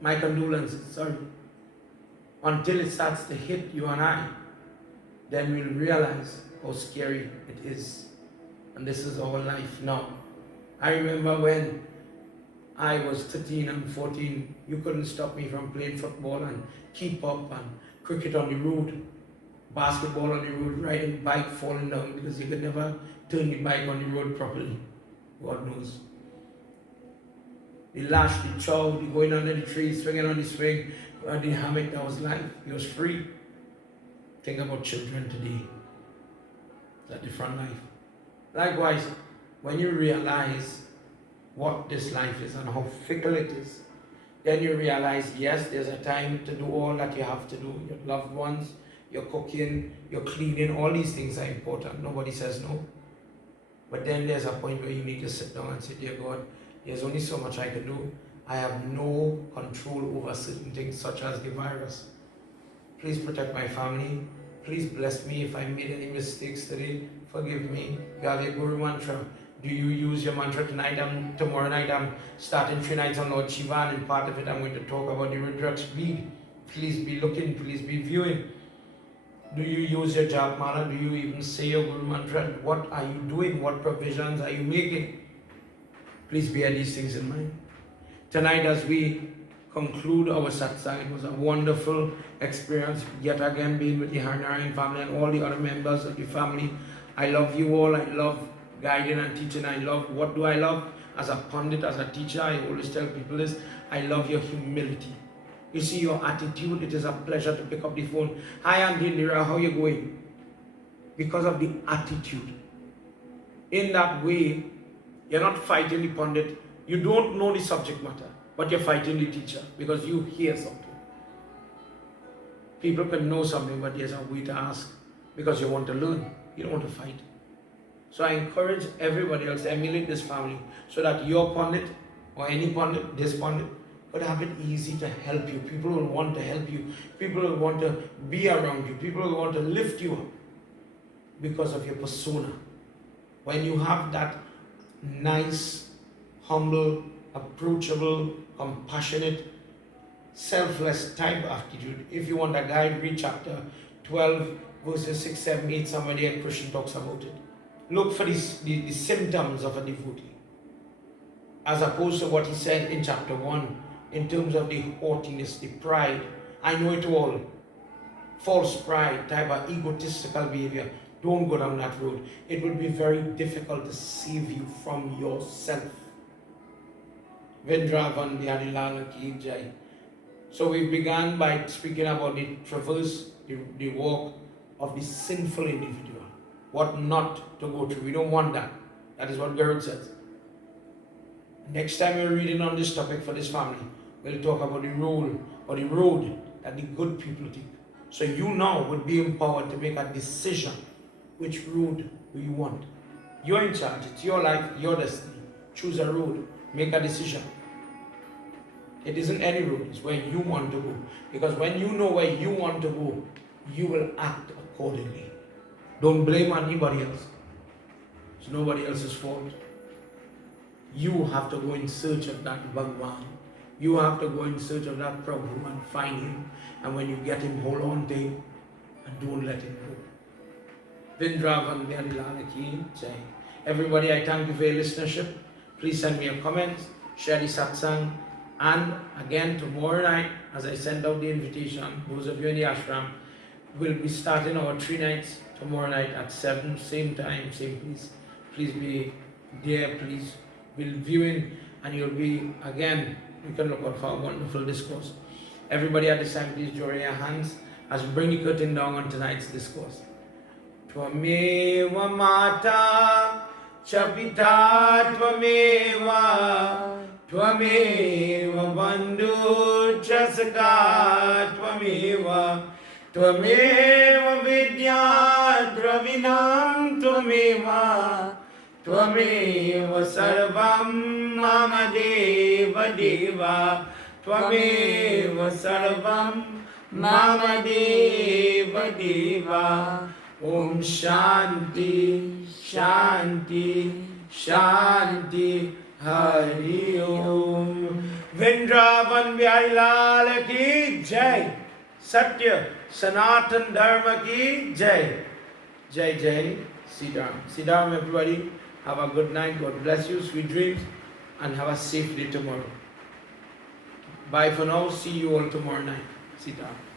My condolences, sorry. Until it starts to hit you and I, then we'll realize how scary it is. And this is our life now. I remember when I was 13 and 14, you couldn't stop me from playing football and keep up and cricket on the road, basketball on the road, riding bike, falling down because you could never turn the bike on the road properly. God knows. The lash, the chow, the going under the tree, swinging on the swing, the hammock, that was life. It was free. Think about children today. It's a different life. Likewise, when you realize what this life is and how fickle it is, then you realize, yes, there's a time to do all that you have to do. Your loved ones, your cooking, your cleaning, all these things are important. Nobody says no. But then there's a point where you need to sit down and say, dear God, there's only so much I can do. I have no control over certain things such as the virus. Please protect my family. Please bless me if I made any mistakes today. Forgive me. You have your Guru mantra. Do you use your mantra tonight? Tomorrow night I'm starting 3 nights on Lord Shiva, and in part of it I'm going to talk about the Rudraksh bead. Please be looking, please be viewing. Do you use your jap mala? Do you even say your Guru mantra? What are you doing? What provisions are you making? Please bear these things in mind. Tonight as we conclude our satsang, it was a wonderful experience yet again being with the Harnarine family and all the other members of the family. I love you all. I love guiding and teaching. I love, what do I love? As a pundit, as a teacher, I always tell people this, I love your humility. You see your attitude. It is a pleasure to pick up the phone. Hi Auntie Lira, how you going? Because of the attitude. In that way, you're not fighting the pundit. You don't know the subject matter, but you're fighting the teacher because you hear something. People can know something, but there's a way to ask because you want to learn. You don't want to fight. So I encourage everybody else to emulate this family so that your pundit or any pundit, this pundit, could have it easy to help you. People will want to help you. People will want to be around you. People will want to lift you up because of your persona. When you have that nice, humble, approachable, compassionate, selfless type of attitude. If you want a guide, read chapter 12, verses 6, 7, 8, somewhere there, Krishna talks about it. Look for the symptoms of a devotee, as opposed to what he said in chapter 1, in terms of the haughtiness, the pride. I know it all. False pride, type of egotistical behavior. Don't go down that road. It will be very difficult to save you from yourself. Vindravan Bihadilala Ki Jai. So we began by speaking about the traverse, the walk of the sinful individual. What not to go through. We don't want that. That is what Garud says. Next time we're reading on this topic for this family, we'll talk about the role or the road that the good people take. So you now would be empowered to make a decision. Which road do you want? You're in charge. It's your life, your destiny. Choose a road. Make a decision. It isn't any road. It's where you want to go. Because when you know where you want to go, you will act accordingly. Don't blame anybody else. It's nobody else's fault. You have to go in search of that Bhagwan. You have to go in search of that Prabhu and find him. And when you get him, hold on to him and don't let him go. Vindravan Bihadilala Ki Jai. Everybody, I thank you for your listenership. Please send me your comments, share the satsang, and again tomorrow night, as I send out the invitation, those of you in the ashram, we'll be starting our 3 nights tomorrow night at 7, same time, same place. Please be there, please. We'll be viewing, and you'll be, again, you can look out for a wonderful discourse. Everybody at this time, please join your hands as we bring the curtain down on tonight's discourse. Tvameva Mata Chapita Tvameva Tvameva Bandhu Chasaka Tvameva Tvameva Vidya Dravinam Tvameva Tvameva Sarvam Mama Deva Deva Tvameva Sarvam Mama Deva Deva Om Shanti, Shanti, Shanti, Hari Om. Vrindavan Bihari Lal ki Jai. Satya, Sanatan Dharma ki Jai. Jai Jai, Siddham. Siddham everybody. Have a good night. God bless you. Sweet dreams. And have a safe day tomorrow. Bye for now. See you all tomorrow night. Siddham.